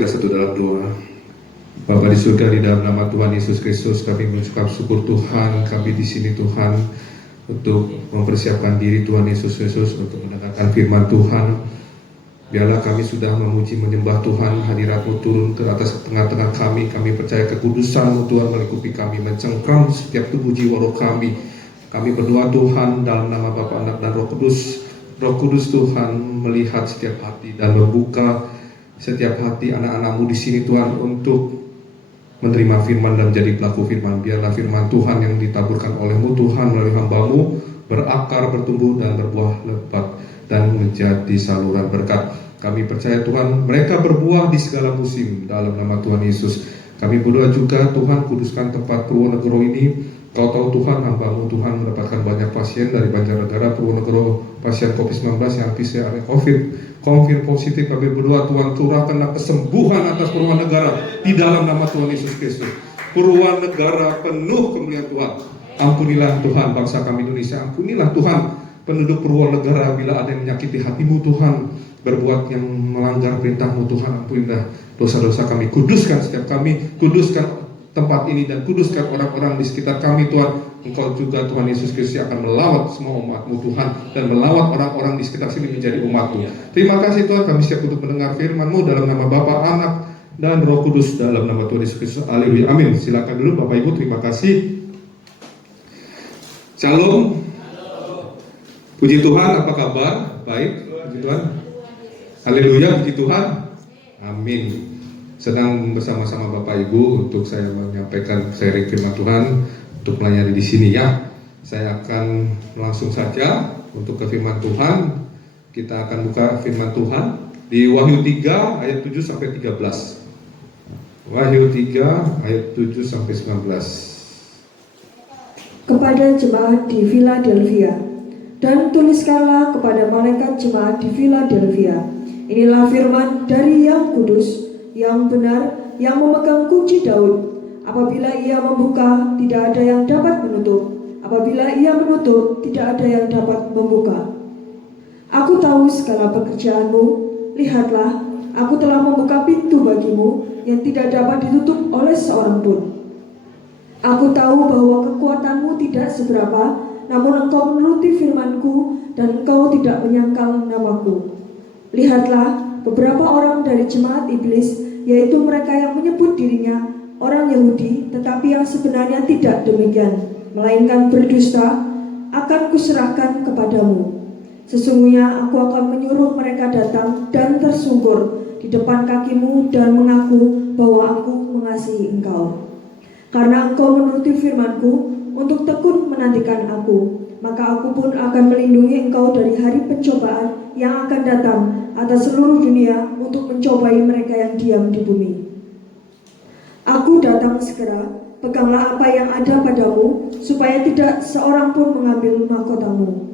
kita satu dalam doa. Bapa di surga, di dalam nama Tuhan Yesus Kristus, kami mengucap syukur Tuhan, kami di sini Tuhan untuk mempersiapkan diri Tuhan Yesus Kristus untuk mendengarkan firman Tuhan. Biarlah kami sudah memuji menyembah Tuhan, hadirat-Mu turun ke atas tengah-tengah kami. Kami percaya kekudusan-Mu Tuhan melingkupi kami, mencengkram setiap tubuh jiwa roh kami. Kami berdoa Tuhan dalam nama Bapa, Anak dan Roh Kudus. Roh Kudus Tuhan melihat setiap hati dan membuka setiap hati anak-anak-Mu di sini Tuhan untuk menerima firman dan menjadi pelaku firman. Biarlah firman Tuhan yang ditaburkan oleh-Mu Tuhan melalui hamba-Mu berakar, bertumbuh dan berbuah lebat dan menjadi saluran berkat. Kami percaya Tuhan mereka berbuah di segala musim dalam nama Tuhan Yesus. Kami berdoa juga Tuhan, kuduskan tempat Purwonegoro ini. Kau tahu Tuhan, hamba-Mu Tuhan mendapatkan banyak pasien dari Banjarnegara, Purwonegoro, pasien COVID-19 yang PCR konfirm positif. Kami berdoa Tuhan, curahkanlah kesembuhan atas Purwonegara di dalam nama Tuhan Yesus Kristus. Purwonegara penuh kemuliaan Tuhan. Ampunilah Tuhan bangsa kami Indonesia, ampunilah Tuhan penduduk Purwonegara bila ada yang menyakiti hati-Mu Tuhan, berbuat yang melanggar perintah-Mu Tuhan. Ampunilah dosa-dosa kami, kuduskan setiap kami, kuduskan tempat ini dan kuduskan orang-orang di sekitar kami Tuhan. Engkau juga Tuhan Yesus Kristus akan melawat semua umat-Mu Tuhan dan melawat orang-orang di sekitar sini menjadi umat-Mu. Terima kasih Tuhan, kami siap untuk mendengar firman-Mu dalam nama Bapa, Anak dan Roh Kudus dalam nama Tuhan Yesus Kristus. Haleluya, amin. Silakan dulu Bapak Ibu, terima kasih. Shalom. Puji Tuhan, apa kabar? Baik, puji Tuhan. Haleluya, puji Tuhan. Amin. Senang bersama-sama Bapak Ibu untuk saya menyampaikan sharing firman Tuhan untuk melayani di sini ya. Saya akan langsung saja untuk ke firman Tuhan. Kita akan buka firman Tuhan di Wahyu 3 ayat 7 sampai 13. Wahyu 3 ayat 7 sampai 19. Kepada jemaat di Philadelphia, dan tuliskanlah kepada malaikat jemaat di Philadelphia, inilah firman dari Yang Kudus, yang benar, yang memegang kunci Daud. Apabila ia membuka, tidak ada yang dapat menutup. Apabila ia menutup, tidak ada yang dapat membuka. Aku tahu segala pekerjaanmu. Lihatlah, aku telah membuka pintu bagimu yang tidak dapat ditutup oleh seorang pun. Aku tahu bahwa kekuatanmu tidak seberapa, namun engkau menuruti firmanku dan engkau tidak menyangkal namaku. Lihatlah, beberapa orang dari jemaat iblis, yaitu mereka yang menyebut dirinya orang Yahudi, tetapi yang sebenarnya tidak demikian, melainkan berdusta, akan kuserahkan kepadamu. Sesungguhnya aku akan menyuruh mereka datang dan tersungkur di depan kakimu dan mengaku bahwa aku mengasihi engkau. Karena engkau menuruti firmanku untuk tekun menantikan aku, maka aku pun akan melindungi engkau dari hari pencobaan yang akan datang atas seluruh dunia untuk mencobai mereka yang diam di bumi. Aku datang segera, peganglah apa yang ada padamu, supaya tidak seorang pun mengambil mahkotamu.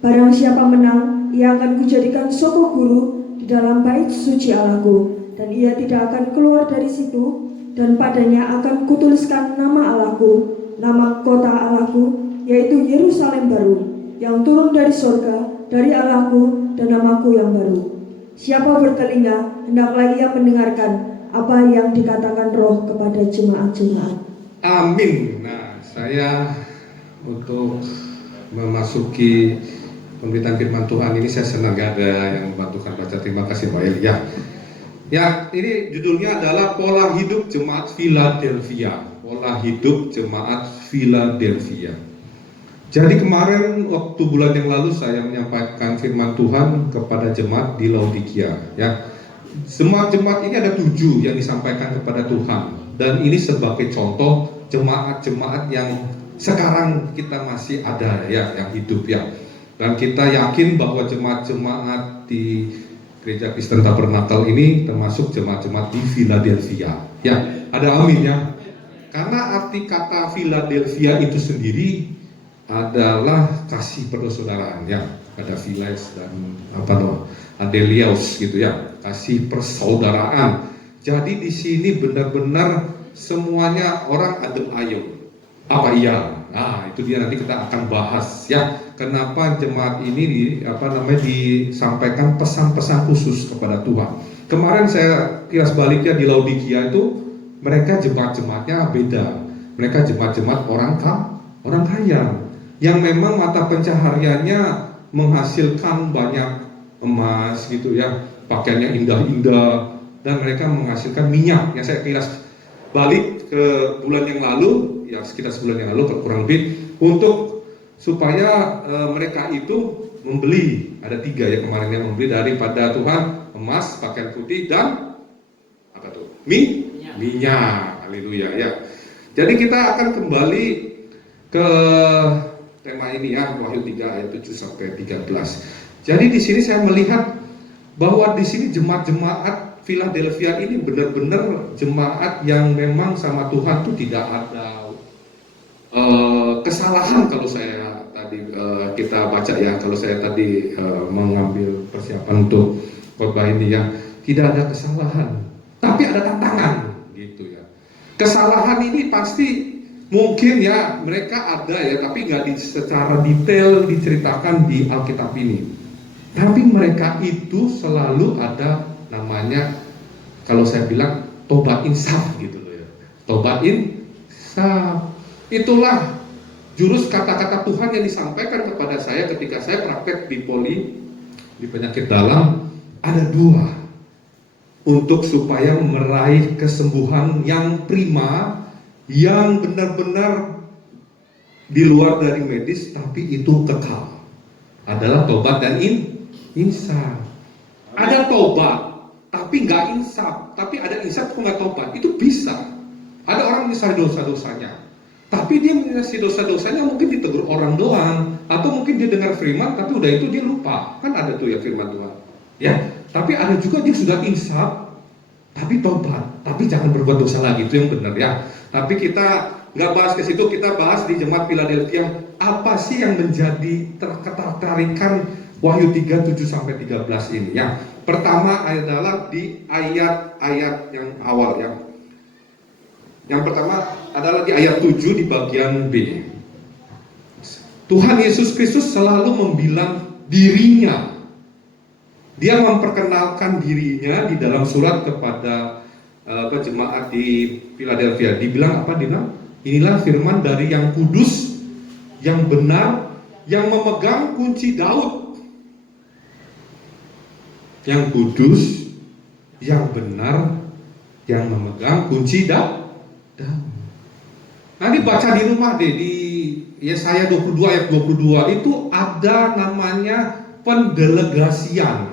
Barang siapa menang, ia akan kujadikan soko guru di dalam bait suci Allahku, dan ia tidak akan keluar dari situ, dan padanya akan kutuliskan nama Allahku, nama kota Allahku, yaitu Yerusalem baru, yang turun dari surga, dari Allahku, dan namaku yang baru. Siapa bertelinga, hendaklah ia mendengarkan apa yang dikatakan Roh kepada jemaat-jemaat. Amin. Nah, saya untuk memasuki pemberitaan firman Tuhan ini saya senang ada yang membantukan baca. Terima kasih Pak Elia. Ya, ini judulnya adalah Pola Hidup Jemaat Philadelphia. Pola Hidup Jemaat Philadelphia. Jadi kemarin waktu bulan yang lalu saya menyampaikan firman Tuhan kepada jemaat di Laodikia. Ya, semua jemaat ini ada 7 yang disampaikan kepada Tuhan. Dan ini sebagai contoh jemaat-jemaat yang sekarang kita masih ada ya, yang hidup ya. Dan kita yakin bahwa jemaat-jemaat di Gereja Kristen Tabernakel ini termasuk jemaat-jemaat di Philadelphia. Ya, ada amin ya. Karena arti kata Philadelphia itu sendiri adalah kasih persaudaraan ya. Ada Philes dan Adelios gitu ya, kasih persaudaraan. Jadi di sini benar-benar semuanya orang adem ayem. Apa iya? Nah, itu dia nanti kita akan bahas ya. Kenapa jemaat ini disampaikan pesan-pesan khusus kepada Tuhan. Kemarin saya kilas baliknya di Laodikia itu, mereka jemaat-jemaatnya beda. Mereka jemaat-jemaat orang kaya yang memang mata pencahariannya menghasilkan banyak emas gitu ya, pakaiannya indah-indah, dan mereka menghasilkan minyak. Yang saya kilas balik ke bulan yang lalu, ya sekitar sebulan yang lalu kurang lebih, untuk supaya mereka itu membeli, ada 3 ya kemarin yang membeli daripada Tuhan, emas, pakaian putih, dan apa tuh? Minyak. Haleluya ya. Jadi kita akan kembali ke tema ini ya, Wahyu 3 ayat 7 sampai 13. Jadi di sini saya melihat bahwa di sini jemaat-jemaat Philadelphia ini benar-benar jemaat yang memang sama Tuhan tuh tidak ada kesalahan. Kalau saya tadi kita baca ya, kalau saya tadi mengambil persiapan untuk khotbah ini ya, tidak ada kesalahan, tapi ada tantangan gitu ya. Kesalahan ini pasti mungkin ya mereka ada ya, tapi nggak secara detail diceritakan di Alkitab ini. Tapi mereka itu selalu ada namanya, kalau saya bilang tobat insaf gitu loh ya. Tobat insaf. Itulah jurus kata-kata Tuhan yang disampaikan kepada saya ketika saya praktek di poli, di penyakit dalam. Ada 2 untuk supaya meraih kesembuhan yang prima, yang benar-benar di luar dari medis, tapi itu kekal. Adalah tobat dan insaf. Ada tobat, tapi nggak insaf. Tapi ada insaf, tapi nggak tobat. Itu bisa. Ada orang menyesali dosa-dosanya, tapi dia menyesali dosa-dosanya mungkin ditegur orang doang, atau mungkin dia dengar firman, tapi udah itu dia lupa. Kan ada tuh ya firman Tuhan. Ya, tapi ada juga dia sudah insaf, tapi tobat, tapi jangan berbuat dosa lagi, itu yang benar ya. Tapi kita nggak bahas ke situ, kita bahas di jemaat Philadelphia apa sih yang menjadi ketertarikan Wahyu 3, 7 sampai 13 ini ya. Pertama adalah di ayat-ayat yang awal ya. Yang pertama adalah di ayat 7 di bagian B. Tuhan Yesus Kristus selalu membilang dirinya. Dia memperkenalkan dirinya di dalam surat kepada jemaat di Philadelphia. Dibilang apa? Inilah firman dari yang kudus, yang benar, yang memegang kunci Daud. Yang kudus, yang benar, yang memegang kunci Daud. Nanti baca di rumah deh, di Yesaya 22 ayat 22 itu ada namanya pendelegasian.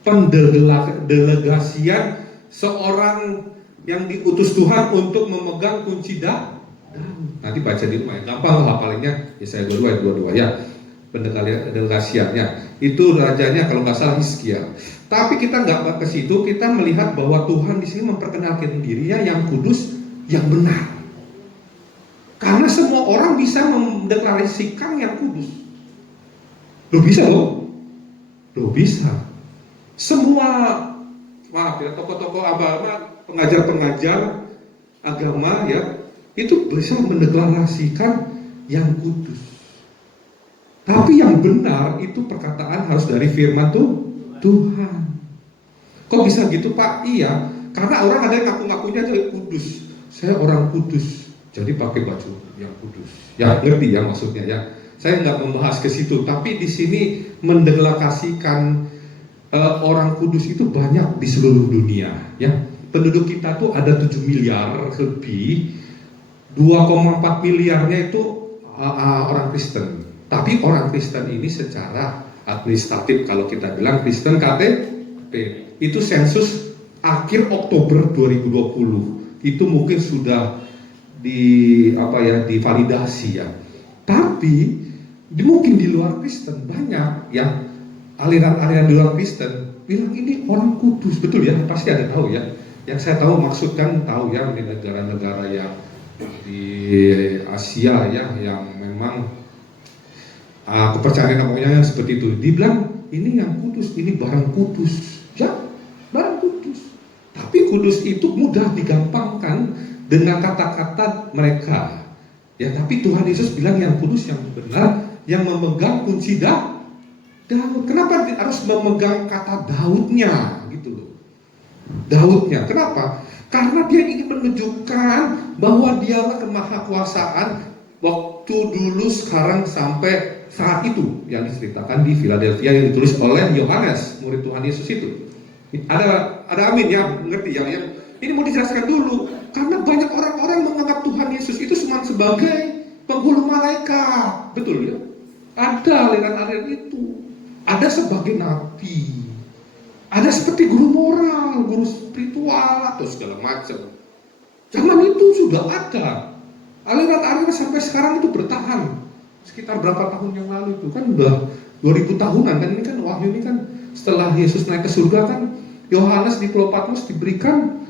Pendelegasian seorang yang diutus Tuhan untuk memegang kunci Daud. Nanti baca di rumah, gampang hafalinnya, Yesaya 22 ayat 22 ya. Pendelegasiannya itu rajanya kalau nggak salah Hizkia. Tapi kita nggak ke situ, kita melihat bahwa Tuhan di sini memperkenalkan dirinya yang kudus, yang benar. Karena semua orang bisa mendeklarasikan yang kudus. Loh bisa loh? Loh bisa. Semua, maaf ya, tokoh-tokoh agama, pengajar-pengajar agama ya, itu bisa mendeklarasikan yang kudus. Tapi yang benar itu perkataan harus dari firman Tuhan. Kok bisa gitu Pak? Iya, karena orang ada yang ngaku-ngakunya jadi kudus. Saya orang kudus, jadi pakai baju yang kudus. Ya ngerti ya maksudnya ya. Saya nggak membahas ke situ, tapi di sini mendeklarasikan orang kudus itu banyak di seluruh dunia ya. Penduduk kita tuh ada 7 miliar lebih, 2,4 miliarnya itu orang Kristen. Tapi orang Kristen ini secara administratif, kalau kita bilang Kristen KTP, itu sensus akhir Oktober 2020 itu mungkin sudah divalidasi ya. Tapi mungkin di luar Kristen banyak ya, aliran-aliran di luar Kristen bilang ini orang kudus, betul ya, pasti ada tahu ya. Yang saya tahu maksudkan tahu ya, di negara-negara yang di Asia ya, yang memang kepercayaan namanya seperti itu. Dibilang ini yang kudus, ini barang kudus ya, barang kudus. Tapi kudus itu mudah digampangkan dengan kata-kata mereka ya. Tapi Tuhan Yesus bilang yang kudus, yang benar, yang memegang kunci Daud. Kenapa harus memegang kata Daudnya gitu loh? Daudnya. Kenapa? Karena dia ingin menunjukkan bahwa dialah kemahakuasaan waktu dulu, sekarang, sampai saat itu yang diceritakan di Philadelphia yang ditulis oleh Yohanes, murid Tuhan Yesus itu. Ada amin ya, ngerti ya? Ini mau dijelaskan dulu, karena banyak orang-orang menganggap Tuhan Yesus itu cuma sebagai penghulu malaikat, betul ya? Ada aliran-aliran itu, ada sebagai nabi, ada seperti guru moral, guru spiritual atau segala macam. Zaman itu sudah ada aliran-aliran sampai sekarang itu bertahan. Sekitar berapa tahun yang lalu itu kan udah 2000 tahunan kan, ini kan wahyu ini kan setelah Yesus naik ke surga kan, Yohanes di Pulau Patmos diberikan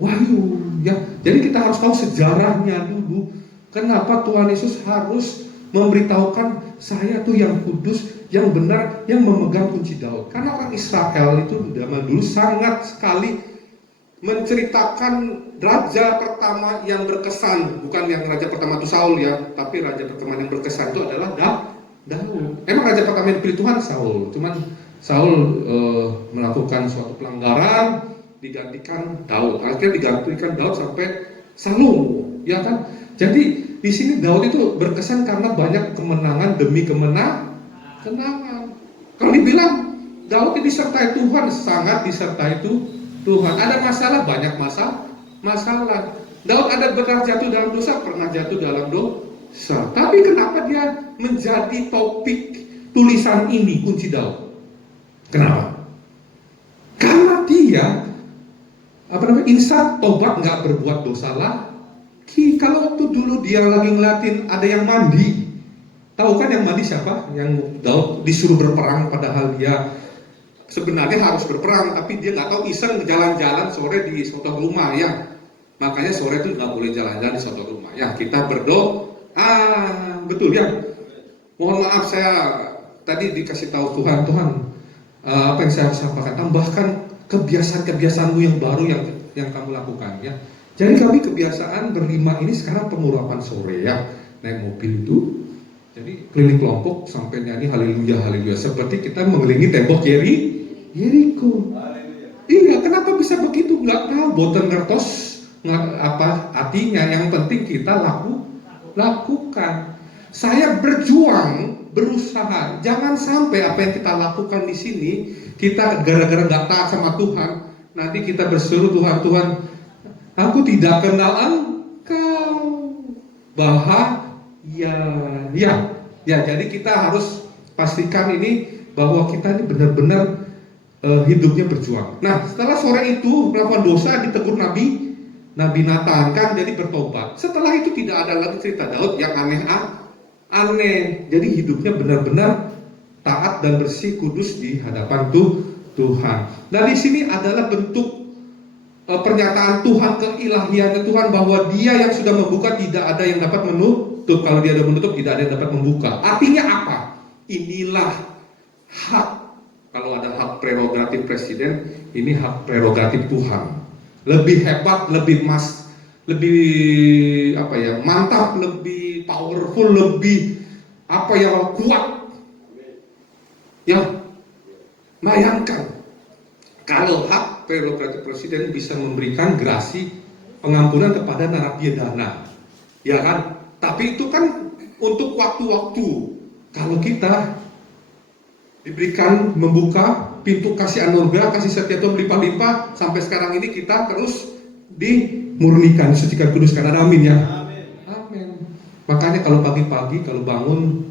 wahyu ya. Jadi kita harus tahu sejarahnya dulu. Kenapa Tuhan Yesus harus memberitahukan saya tuh yang kudus, yang benar, yang memegang kunci Daud. Karena orang Israel itu zaman dulu sangat sekali menceritakan raja pertama yang berkesan, bukan yang raja pertama itu Saul ya, tapi raja pertama yang berkesan itu adalah Daud. Emang raja pertama yang dipilih Tuhan Saul, cuman Saul melakukan suatu pelanggaran, digantikan Daud. Akhirnya digantikan Daud sampai Salomo, ya kan? Jadi di sini Daud itu berkesan karena banyak kemenangan demi kemenangan. Kalau dibilang Daud disertai Tuhan, sangat disertai Tuhan. Ada masalah, banyak masalah. Daud ada benar jatuh dalam dosa, pernah jatuh dalam dosa. Tapi kenapa dia menjadi topik tulisan ini, kunci Daud? Kenapa? Karena dia insan tobat, nggak berbuat dosa lagi. Kalau waktu dulu dia lagi ngeliatin ada yang mandi, tahu kan yang mandi siapa? Yang Daud disuruh berperang, padahal dia sebenarnya harus berperang, tapi dia nggak tahu, iseng jalan-jalan sore di suatu rumah ya. Makanya sore itu nggak boleh jalan-jalan di suatu rumah ya. Kita berdoa, betul ya. Mohon maaf saya tadi dikasih tahu Tuhan, apa yang saya harus sampaikan, tambahkan kebiasaan-kebiasaanmu yang baru yang kamu lakukan ya. Jadi kami kebiasaan berlima ini sekarang pengurapan sore ya, naik mobil itu. Jadi keliling kelompok sampai nyanyi haleluya haleluya, seperti kita mengelilingi tembok Yeriko. Iya, kenapa bisa begitu? Nggak tahu, boten ngertos apa artinya. Yang penting kita lakukan. Saya berjuang, berusaha. Jangan sampai apa yang kita lakukan di sini kita gara-gara nggak taat sama Tuhan, nanti kita berseru Tuhan, aku tidak kenal Engkau. Ya, jadi kita harus pastikan ini bahwa kita ini benar-benar hidupnya berjuang. Nah, setelah sore itu melakukan dosa, ditegur Nabi Nathan kan, jadi bertobat. Setelah itu tidak ada lagi cerita Daud yang aneh. Jadi hidupnya benar-benar taat dan bersih, kudus di hadapan Tuhan. Nah, di sini adalah bentuk pernyataan Tuhan, keilahiannya Tuhan, bahwa Dia yang sudah membuka tidak ada yang dapat menutup. Kalau Dia ada menutup, tidak ada yang dapat membuka. Artinya apa? Inilah hak. Kalau ada hak prerogatif presiden, ini hak prerogatif Tuhan. Lebih hebat, lebih mantap, lebih powerful, lebih kuat. Ya, bayangkan kalau hak prerogatif presiden bisa memberikan gerasi pengampunan kepada narapidana, ya kan? Tapi itu kan untuk waktu-waktu. Kalau kita diberikan membuka pintu kasih anugerah, kasih setia Tuhan berlimpah-limpah, sampai sekarang ini kita terus dimurnikan, disucikan, kuduskan. Amin ya. Amin. Makanya kalau pagi-pagi kalau bangun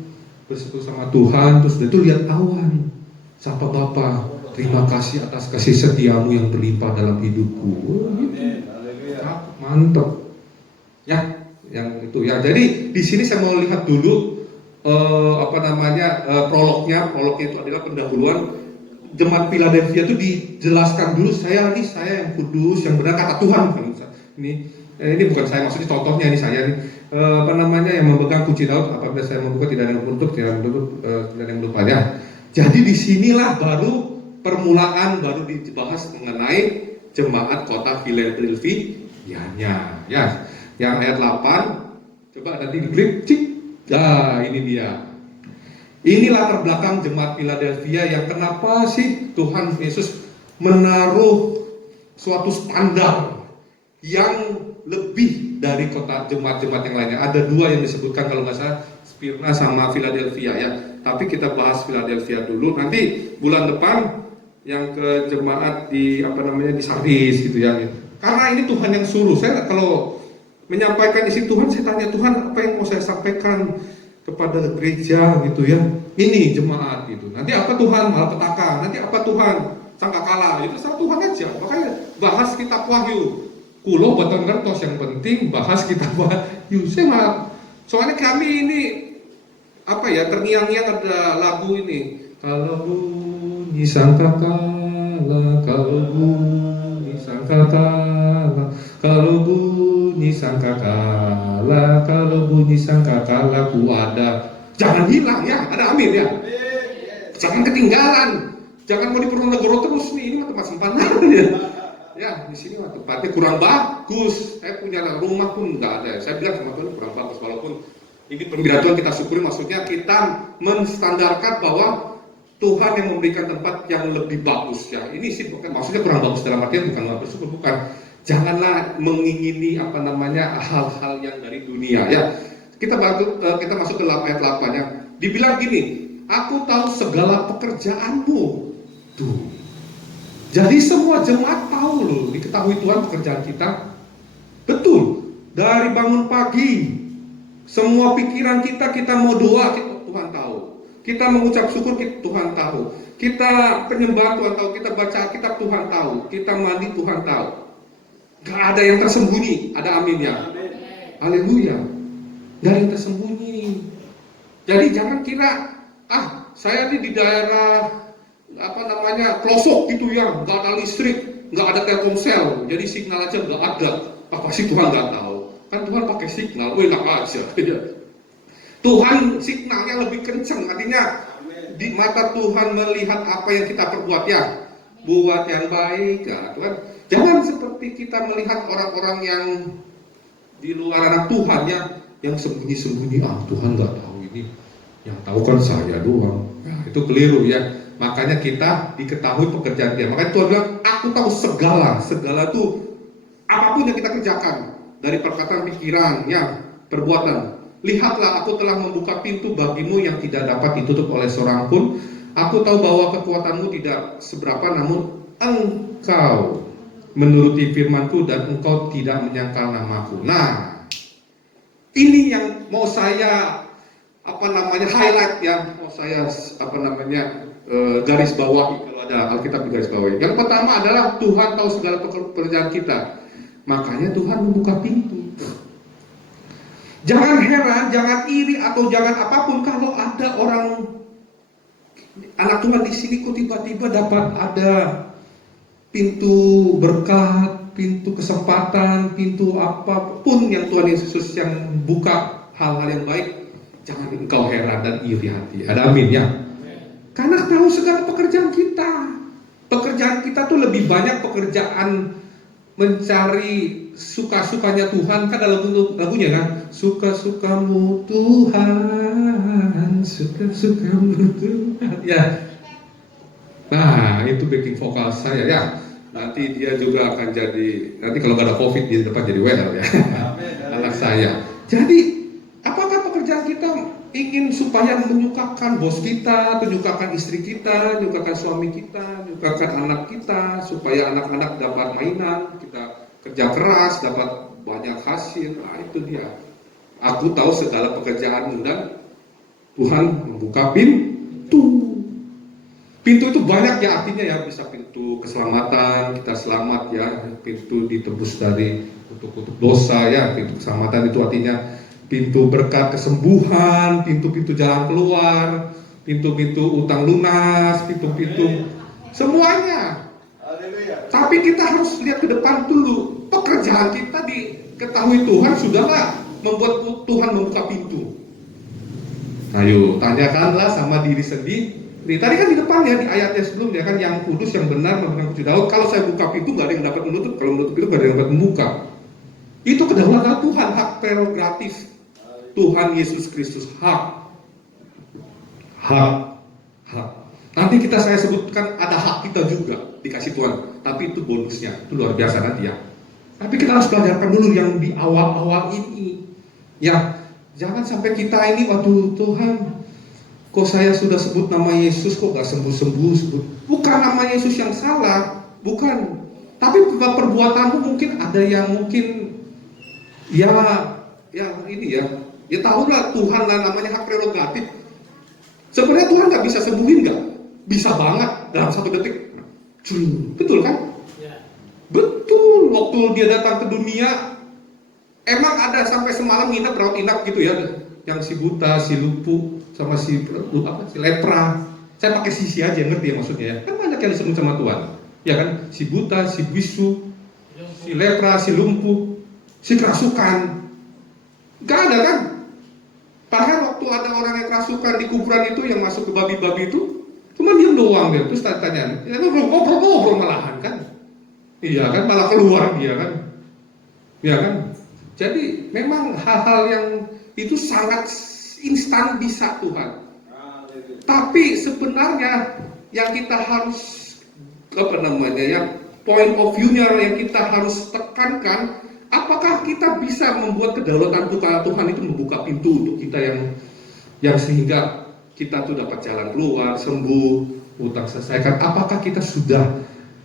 bersekutu sama Tuhan, terus itu lihat awan, sapa Bapa, terima kasih atas kasih setiamu yang berlimpah dalam hidupku. Mantap. Ya, yang itu ya. Jadi di sini saya mau lihat dulu prolognya itu adalah pendahuluan jemaat Philadelphia itu dijelaskan dulu, saya yang kudus, yang benar kata Tuhan. Ini bukan saya, maksudnya contohnya ini saya nih. Yang memegang kunci Daud, apabila saya membuka tidak ada yang menutup, tidak ada yang melupanya. Jadi disinilah baru permulaan, baru dibahas mengenai jemaat kota Philadelphia. Ya, yang ayat 8, coba nanti diklik, cik. Nah, ini dia. Ini latar belakang jemaat Philadelphia yang kenapa sih Tuhan Yesus menaruh suatu standar yang lebih dari kota jemaat-jemaat yang lainnya. Ada dua yang disebutkan kalau nggak salah, Smyrna sama Philadelphia ya. Tapi kita bahas Philadelphia dulu. Nanti bulan depan yang ke jemaat di di Sardis gitu ya. Karena ini Tuhan yang suruh. Saya kalau menyampaikan isi Tuhan, saya tanya Tuhan apa yang mau saya sampaikan kepada gereja gitu ya. Ini jemaat gitu. Nanti apa Tuhan? Malapetaka. Nanti apa Tuhan? Sangkakala. Itu sama Tuhan aja. Makanya bahas kitab Wahyu. Kulo batang ngertos, yang penting bahas kitab Wahyu. Soalnya kami ini terngiang-ngiang ada lagu ini. Kalau bunyi sangkakala, kalau bunyi sangkakala, kalau bunyi sangkakala, kalau bunyi sangkakala ku ada. Jangan hilang ya, ada amin ya. Jangan ketinggalan. Jangan mau di Purwonegoro terus nih, ini mah tempat simpanan ya. Ya, di sini mah tempatnya kurang bagus. Saya punya rumah pun nggak ada. Saya bilang sama Tuhan kurang bagus, walaupun ini pemberian Tuhan kita syukuri, maksudnya kita menstandarkan bahwa Tuhan yang memberikan tempat yang lebih bagus ya. Ini sih maksudnya kurang bagus dalam artian bukan bersyukur, bukan. Janganlah mengingini hal-hal yang dari dunia ya. Kita masuk ke ayat 8 ya. Dibilang gini, aku tahu segala pekerjaanmu. Tuh. Jadi semua jemaat tahu loh, diketahui Tuhan pekerjaan kita. Betul. Dari bangun pagi, semua pikiran kita mau doa, Tuhan tahu. Kita mengucap syukur, Tuhan tahu. Kita penyembahan, Tuhan tahu. Kita baca kitab, Tuhan tahu. Kita mandi, Tuhan tahu. Gak ada yang tersembunyi. Ada amin ya. Haleluya. Gak ada yang tersembunyi. Jadi jangan kira, saya ini di daerah pelosok gitu ya, nggak ada listrik, nggak ada Telkomsel, jadi signal aja nggak ada. Apa sih Tuhan nggak tahu? Kan Tuhan pakai signal, enak aja. Tuhan signalnya lebih kenceng, artinya di mata Tuhan melihat apa yang kita perbuat ya, buat yang baik ya Tuhan. Jangan seperti kita melihat orang-orang yang di luar anak Tuhan ya, yang sembunyi-sembunyi, Tuhan nggak tahu ini, yang tahu kan saya doang. Nah, itu keliru ya. Makanya kita diketahui pekerjaan dia. Makanya Tuhan bilang, aku tahu segala itu apapun yang kita kerjakan, dari perkataan, pikiran, ya, perbuatan. Lihatlah, aku telah membuka pintu bagimu yang tidak dapat ditutup oleh seorang pun. Aku tahu bahwa kekuatanmu tidak seberapa, namun engkau menuruti firmanku dan engkau tidak menyangkal namaku. Nah, ini yang mau saya highlight ya, mau saya garis bawahi, kalau ada Alkitab garis bawahi. Yang pertama adalah Tuhan tahu segala pekerjaan kita. Makanya Tuhan membuka pintu. Jangan heran, jangan iri atau jangan apapun kalau ada orang anak Tuhan di sini kok tiba-tiba dapat ada pintu berkat, pintu kesempatan, pintu apapun yang Tuhan Yesus yang buka hal-hal yang baik. Jangan engkau heran dan iri hati. Ada amin ya. Karena tahu segala pekerjaan kita. Pekerjaan kita tuh lebih banyak pekerjaan mencari suka-sukanya Tuhan. Kan ada lagunya kan, suka-sukamu Tuhan, suka-sukamu Tuhan ya. Nah itu backing vokal saya ya. Nanti dia juga akan jadi, nanti kalau gak ada COVID di depan jadi WL ya. Anak saya. Jadi apakah pekerjaan kita ingin supaya menyukakan bos kita, menyukakan istri kita, menyukakan suami kita, menyukakan anak kita, supaya anak-anak dapat mainan, kita kerja keras, dapat banyak hasil. Nah itu dia. Aku tahu segala pekerjaanmu dan Tuhan membuka pintu. Pintu itu banyak ya, artinya ya, bisa pintu keselamatan, kita selamat ya, pintu ditebus dari kutuk-kutuk dosa ya, pintu keselamatan itu artinya pintu berkat kesembuhan, pintu-pintu jalan keluar, pintu-pintu utang lunas, pintu-pintu semuanya. Tapi kita harus lihat ke depan dulu. Pekerjaan kita diketahui Tuhan, sudahlah membuat Tuhan membuka pintu. Ayo, tanyakanlah sama diri sendiri. Tadi kan di depan ya, di ayatnya sebelumnya kan, yang kudus, yang benar, memegang kunci Daud. Kalau saya buka pintu, gak ada yang dapat menutup. Kalau menutup pintu, gak ada yang dapat membuka. Itu kedaulatan Tuhan, hak prerogatif Tuhan Yesus Kristus, hak. Nanti saya sebutkan ada hak kita juga dikasih Tuhan, tapi itu bonusnya, itu luar biasa nanti ya. Tapi kita harus pelajarkan dulu yang di awal-awal ini. Ya, jangan sampai kita ini, waduh Tuhan, kok saya sudah sebut nama Yesus kok gak sembuh-sembuh. Bukan nama Yesus yang salah, bukan. Tapi perbuatanmu mungkin ada yang mungkin ya ini ya. Ya tahulah Tuhan lah, namanya hak prerogatif. Sebenarnya Tuhan gak bisa sembuhin gak? Bisa banget dalam 1 detik. Betul kan? Ya. Betul. Waktu dia datang ke dunia, emang ada sampai semalam nginep rawat inap gitu ya, yang si buta, si lumpuh, sama si lepra. Saya pakai sisi aja, ngerti ya maksudnya ya. Kan banyak yang disebut sama Tuhan, ya kan? Si buta, si bisu, si lepra, si lumpuh, si kerasukan. Gak ada kan? Padahal waktu ada orang yang kerasukan di kuburan itu, yang masuk ke babi-babi itu, cuma diam doang dia, terus tanya, ya ngobrol malahan kan? Iya kan, malah keluar dia kan? Iya kan? Jadi memang hal-hal yang itu sangat instan bisa Tuhan. Tapi sebenarnya yang kita harus yang point of view-nya yang kita harus tekankan, apakah kita bisa membuat kedaulatan Tuhan itu membuka pintu untuk kita yang sehingga kita tuh dapat jalan keluar, sembuh, utang selesaikan. Apakah kita sudah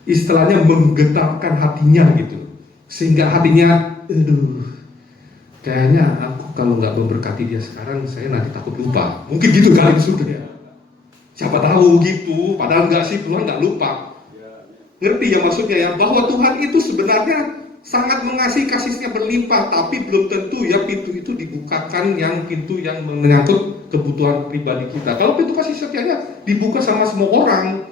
istilahnya menggetarkan hatinya gitu, sehingga hatinya, kayaknya aku kalau nggak memberkati dia sekarang, saya nanti takut lupa. Mungkin gitu kali sudah ya. Siapa tahu gitu, padahal nggak sih, Tuhan nggak lupa. Ngerti ya maksudnya ya, bahwa Tuhan itu sebenarnya sangat mengasihi, kasihnya berlimpah, tapi belum tentu ya pintu itu dibukakan, yang pintu yang menyangkut kebutuhan pribadi kita. Kalau pintu kasih setianya dibuka sama semua orang,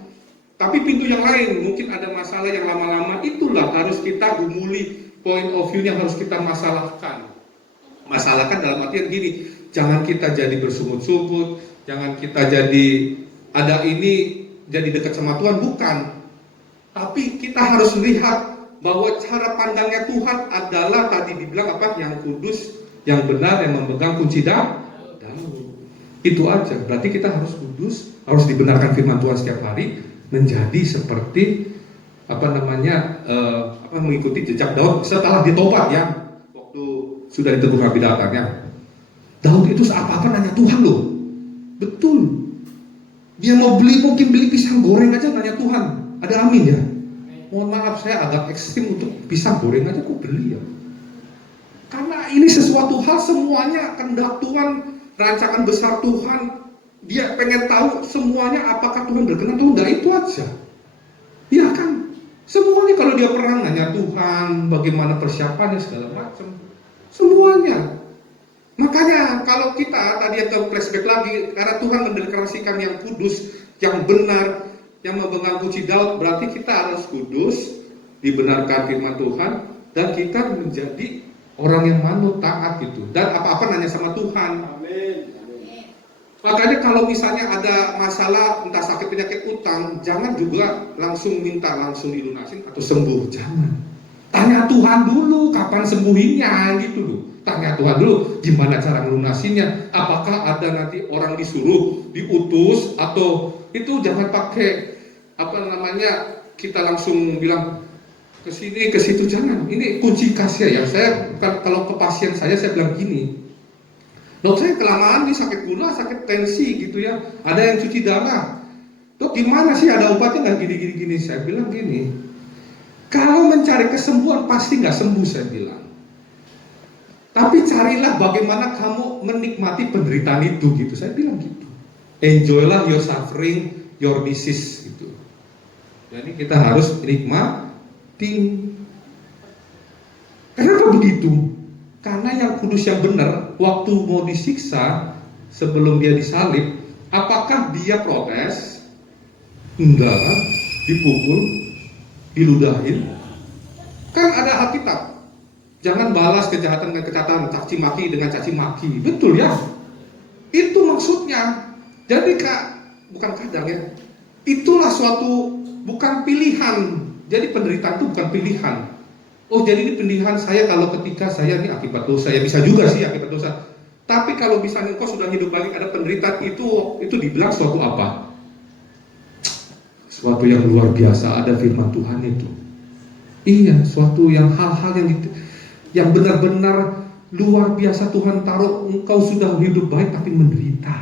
tapi pintu yang lain mungkin ada masalah yang lama-lama, itulah harus kita gumuli, point of view-nya harus kita masalahkan dalam artian gini, jangan kita jadi bersungut-sungut, jangan kita jadi ada ini jadi dekat sama Tuhan, bukan. Tapi kita harus lihat bahwa cara pandangnya Tuhan adalah tadi dibilang apa? Yang kudus, yang benar, yang memegang kunci Daud. Itu aja. Berarti kita harus kudus, harus dibenarkan firman Tuhan setiap hari, menjadi seperti mengikuti jejak Daud setelah ditobat ya. Waktu sudah ditegur Nabi Nathan ya. Daud itu apa-apa nanya Tuhan loh. Betul. Dia mau mungkin beli pisang goreng aja nanya Tuhan. Ada amin ya? Mohon maaf, saya agak ekstrim untuk pisang goreng aja kok beli ya. Karena ini sesuatu hal, semuanya kehendak Tuhan, rancangan besar Tuhan. Dia pengen tahu semuanya, apakah Tuhan berkenan atau enggak, itu aja. Iya kan? Semuanya kalau dia perang nanya Tuhan, bagaimana persiapannya segala macam. Semuanya. Makanya kalau kita tadi yang ke flashback lagi, karena Tuhan mendeklarasikan yang kudus, yang benar, yang memegang kunci Daud, berarti kita harus kudus, dibenarkan firman Tuhan, dan kita menjadi orang yang manut, taat gitu. Dan apa-apa nanya sama Tuhan. Amin. Makanya kalau misalnya ada masalah, entah sakit penyakit utang, jangan juga langsung minta langsung dilunasin atau sembuh, jangan. Tanya Tuhan dulu kapan sembuhinnya gitu loh. Tanya Tuhan dulu gimana cara melunasinya. Apakah ada nanti orang disuruh, diutus, atau itu jangan pakai kita langsung bilang ke sini ke situ, jangan. Ini kunci kasih ya. Saya kalau ke pasien saya bilang gini, dok saya kelamaan nih sakit gula, sakit tensi gitu ya. Ada yang cuci darah. Dok gimana sih, ada obatnya nggak gini. Saya bilang gini, kalau mencari kesembuhan pasti nggak sembuh, saya bilang. Tapi carilah bagaimana kamu menikmati penderitaan itu gitu. Saya bilang gitu. Enjoylah your suffering, your disease gitu. Jadi kita harus nikmati. Kenapa begitu? Karena yang kudus yang benar, waktu mau disiksa sebelum dia disalib, apakah dia protes? Enggak, dipukul, diludahin. Kan ada Alkitab. Jangan balas kejahatan dengan kejahatan, caci maki dengan caci maki. Betul ya? Itu maksudnya. Jadi bukan kadang ya. Itulah suatu, bukan pilihan. Jadi penderitaan itu bukan pilihan. Oh jadi ini pilihan saya kalau ketika saya ini akibat dosa. Ya bisa juga sih akibat dosa. Tapi kalau misalnya engkau sudah hidup balik ada penderitaan, itu dibilang suatu apa? suatu yang luar biasa, ada firman Tuhan itu. Iya, suatu yang hal-hal yang benar-benar luar biasa Tuhan taruh. Engkau sudah hidup baik tapi menderita.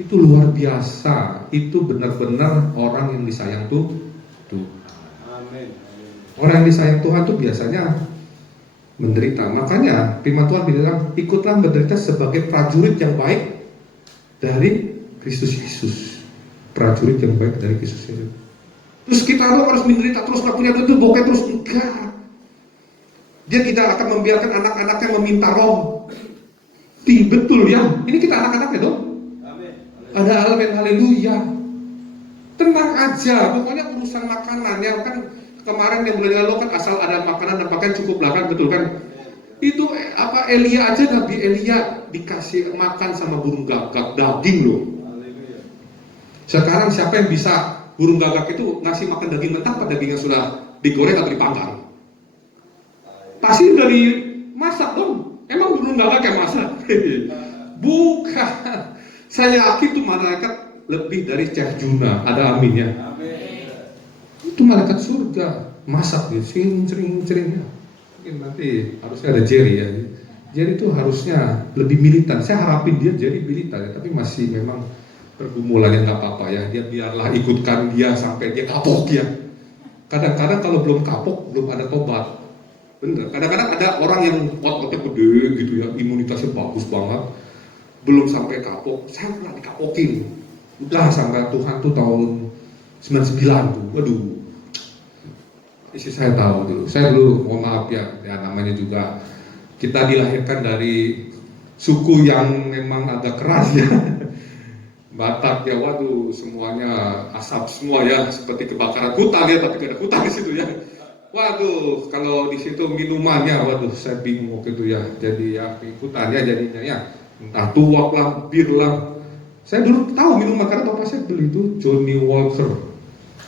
Itu luar biasa. Itu benar-benar orang yang disayang Tuhan. Orang yang disayang Tuhan tuh biasanya menderita. Makanya firman Tuhan bilang, ikutlah menderita sebagai prajurit yang baik dari Kristus Yesus. Prajurit yang baik dari Kristus Yesus. Terus kita harus menderita terus, gak punya tentu bokeh terus, enggak. Dia tidak akan membiarkan anak-anaknya meminta roh. Betul ya, ini kita anak-anaknya dong. Ada elemen haleluya. Tenang aja, pokoknya urusan makanan ya kan. Kemarin yang bulan lalu kan asal ada makanan dan pakaian cukup lah kan, betul kan? Itu Elia aja, Nabi Elia dikasih makan sama burung gagak daging loh. Sekarang siapa yang bisa burung gagak itu ngasih makan daging mentah atau daging yang sudah digoreng atau dipanggang? Pasti dari masak dong. Emang burung gagak yang masak? Bukan. Saya yakin itu malaikat lebih dari Chef Juna. Ada aminnya. Itu malaikat surga, masak dia, sering. Mungkin nanti harusnya ada Jerry ya. Jerry itu harusnya lebih militan. Saya harapin dia jadi militan ya, tapi masih memang pergumulannya nggak apa-apa ya. Dia biarlah ikutkan dia sampai dia kapok ya. Kadang-kadang kalau belum kapok belum ada tobat. Bener. Kadang-kadang ada orang yang ototnya gede gitu ya, imunitasnya bagus banget, belum sampai kapok. Saya pernah dikapokin. Udah sampai Tuhan tuh tahun 99 tuh. Waduh. Istri saya tahu dulu. Saya dulu, mohon maaf ya namanya juga kita dilahirkan dari suku yang memang agak keras ya. Batak ya, waduh semuanya asap semua ya, seperti kebakaran hutan ya, tapi gak ada hutan di situ ya. Waduh, kalau di situ minumannya, waduh saya bingung waktu itu ya. Jadi ya hutannya jadinya ya, entah tuak lah, bir lah. Saya dulu tahu minuman karena bapak saya beli itu Johnny Walker.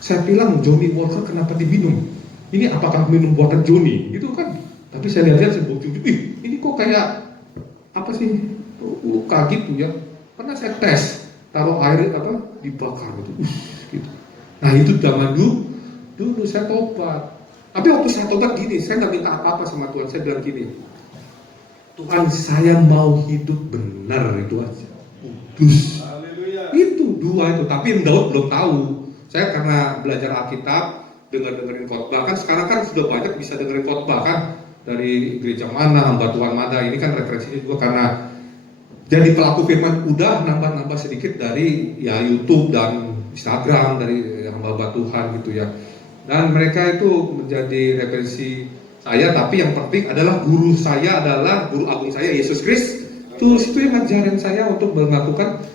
Saya bilang Johnny Walker kenapa diminum? Ini apakah minum buatan Johnny? Gitu kan. Tapi saya lihat saya bukti, ini kok kayak apa sih? Luka gitu ya. Pernah saya tes, taruh air dibakar gitu. Nah itu zaman dulu saya tobat. Tapi waktu saya tobat gini, saya nggak minta apa-apa sama Tuhan. Saya bilang gini, Tuhan saya mau hidup benar, itu aja. Kudus. Itu dua itu. Tapi Daud belum tahu. Saya karena belajar Alkitab, dengerin khotbah kan sekarang kan sudah banyak bisa dengerin khotbah kan dari gereja mana, hamba Tuhan mana. Ini kan referensinya juga karena jadi pelaku firman udah nambah sedikit dari ya YouTube dan Instagram dari hamba Tuhan gitu ya. Dan mereka itu menjadi referensi saya, tapi yang penting adalah guru saya adalah guru agung saya Yesus Kristus. Terus itu yang ngajarin saya untuk melakukan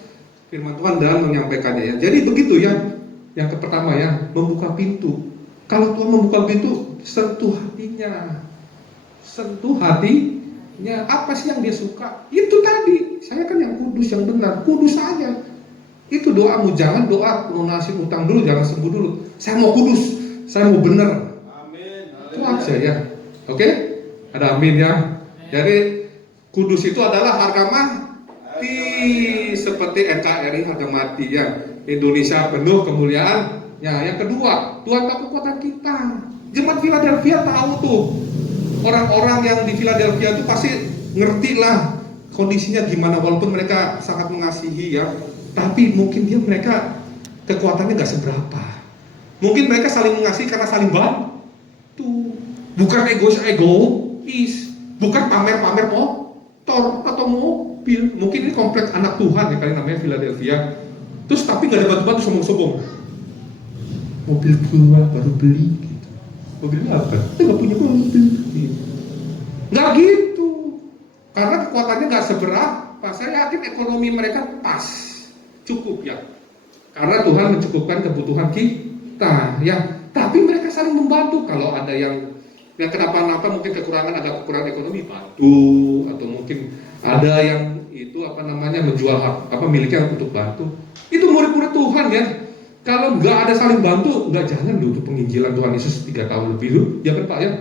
firman Tuhan dan menyampaikannya ya. Jadi begitu ya. Yang pertama ya, membuka pintu. Kalau Tuhan membuka pintu, sentuh hatinya. Sentuh hatinya. Apa sih yang dia suka? Itu tadi. Saya kan yang kudus, yang benar. Kudus saja. Itu doamu. Jangan doa lunasin utang dulu, jangan sembuh dulu. Saya mau kudus. Saya mau benar. Amin. Itu aja ya. Oke? Ada amin ya. Jadi kudus itu adalah harga mati. Seperti NKRI harga mati ya. Indonesia penuh kemuliaan. Ya, yang kedua, Tuhan tahu kekuatan kita. Jemaat Philadelphia tahu tuh. Orang-orang yang di Philadelphia itu pasti ngerti lah kondisinya gimana, walaupun mereka sangat mengasihi ya. Tapi mungkin mereka kekuatannya gak seberapa. Mungkin mereka saling mengasihi karena saling bantu. Bukan egois. Bukan pamer-pamer motor atau mobil. Mungkin ini kompleks anak Tuhan ya, kali namanya Philadelphia. Terus tapi gak ada bantu-bantu sombong-sombong. Mobil gua baru beli gitu. Mobilnya apa? Kita gak punya mobil gitu. Gak gitu. Karena kekuatannya gak seberapa. Saya yakin ekonomi mereka pas, cukup ya. Karena Tuhan mencukupkan kebutuhan kita ya. Tapi mereka saling membantu. Kalau ada yang kenapa-napa, mungkin ada kekurangan ekonomi, bantu. Atau mungkin ada yang itu menjual miliknya untuk bantu. Itu murid-murid Tuhan ya. Kalau nggak ada saling bantu, nggak jangan dulu penginjilan Tuhan Yesus 3 tahun lebih dulu, ya kan Pak ya.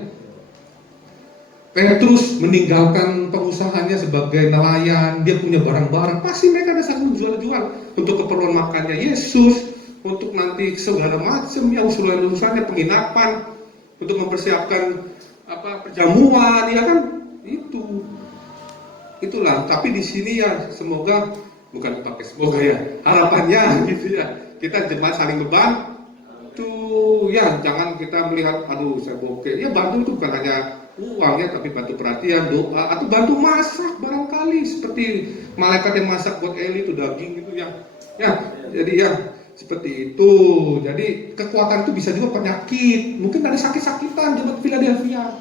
Petrus meninggalkan pengusahanya sebagai nelayan, dia punya barang-barang, pasti mereka ada saling jual-jual untuk keperluan makannya Yesus, untuk nanti segala macam yang urusannya penginapan, untuk mempersiapkan perjamuan, ya kan? Itulah. Tapi di sini ya semoga, bukan pakai semoga ya, harapannya gitu ya, kita jemaat saling beban. Tuh ya, jangan kita melihat aduh saya bokeh. Ya bantu itu bukan hanya uang ya, tapi bantu perhatian, doa, atau bantu masak barangkali seperti malaikat yang masak buat Eli itu daging gitu ya. Ya, jadi ya seperti itu. Jadi kekuatan itu bisa juga penyakit. Mungkin ada sakit-sakitan jemaat Philadelphia.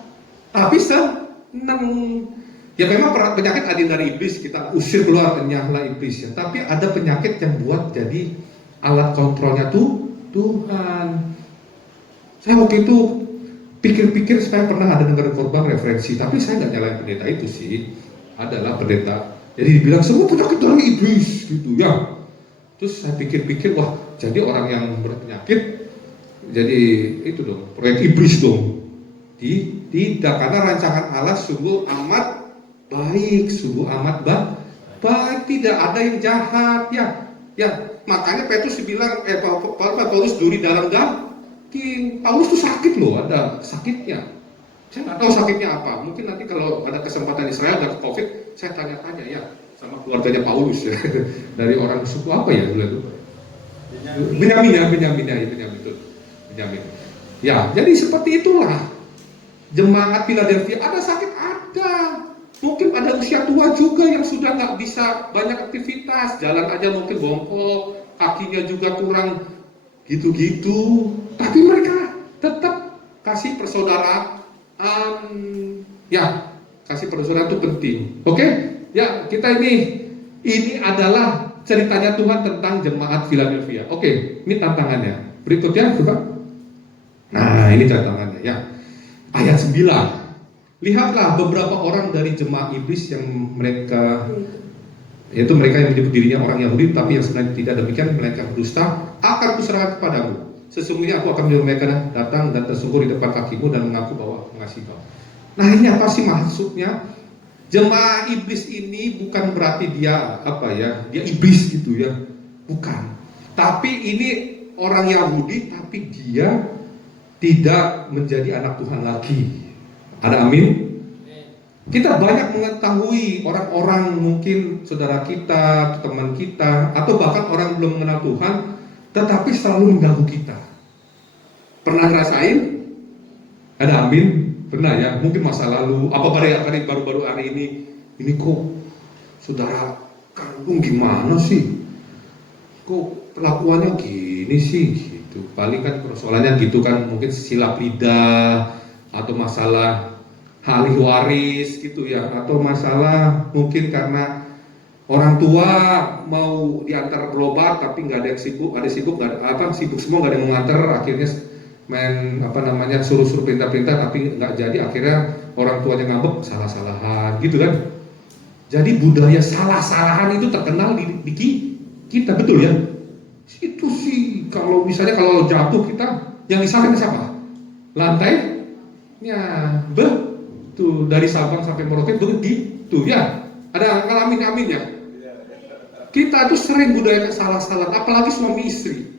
Tapi senang. Ya memang penyakit ada dari iblis, kita usir keluar, nyala iblis ya. Tapi ada penyakit yang buat jadi alat kontrolnya tuh Tuhan. Saya waktu itu pikir-pikir, saya pernah ada dengar korban referensi, tapi saya nggak nyalain pendeta itu sih. Adalah pendeta. Jadi dibilang semua penyakit dari iblis gitu ya. Terus saya pikir-pikir, wah jadi orang yang berpenyakit, jadi itu dong, proyek iblis dong. Tidak, karena rancangan Allah sungguh amat baik, sungguh amat baik, tidak ada yang jahat ya. Makanya Petrus bilang, Paulus duri dalam daging. Paulus tuh sakit loh, ada sakitnya. Saya nggak tahu sakitnya apa. Mungkin nanti kalau ada kesempatan Israel ada COVID, saya tanya-tanya ya sama keluarganya Paulus ya. Dari orang suku apa ya dulu itu? Benyamin. Ya, jadi seperti itulah. Jemaat Philadelphia ada sakit, ada. Mungkin ada usia tua juga yang sudah nggak bisa banyak aktivitas, jalan aja mungkin bongkok, kakinya juga kurang gitu-gitu. Tapi mereka tetap kasih persaudaraan. Ya, kasih persaudaraan itu penting. Oke? Ya, kita ini adalah ceritanya Tuhan tentang jemaat Philadelphia. Oke, ini tantangannya. Berikutnya, coba. Nah, ini tantangannya ya. Ayat 9. Lihatlah beberapa orang dari jemaah iblis yang mereka, yaitu mereka yang menyebut dirinya orang Yahudi, tapi yang sebenarnya tidak demikian, mereka berdusta, akan kuserahkan kepadamu. Sesungguhnya aku akan menyuruh mereka datang dan tersungkur di depan kakimu dan mengaku bahwa aku mengasihi kau. Nah ini apa sih maksudnya? Jemaah iblis ini bukan berarti dia dia iblis gitu ya, bukan. Tapi ini orang Yahudi, tapi dia tidak menjadi anak Tuhan lagi. Ada amin? Kita banyak mengetahui orang-orang, mungkin saudara kita, teman kita, atau bahkan orang belum mengenal Tuhan, tetapi selalu mengganggu kita. Pernah ngerasain? Ada amin? Pernah ya? Mungkin masa lalu, baru-baru hari ini kok saudara kandung gimana sih? Kok perlakuannya gini sih? Gitu. Paling kan persoalannya gitu kan, mungkin silap lidah, atau masalah ahli waris gitu ya, atau masalah mungkin karena orang tua mau diantar berobat tapi nggak ada yang sibuk, sibuk semua nggak ada yang mengantar, akhirnya main suruh perintah-perintah tapi nggak jadi, akhirnya orang tuanya ngambek, salah-salahan gitu kan. Jadi budaya salah-salahan itu terkenal di kita, betul ya? Itu sih kalau misalnya kalau jatuh kita yang disalahin siapa? Lantai? Ya, tuh dari Sabang sampai Merauke begitu ya. Ada ngalamin amin ya. Kita tuh sering budaya salah-salah, apalagi suami istri.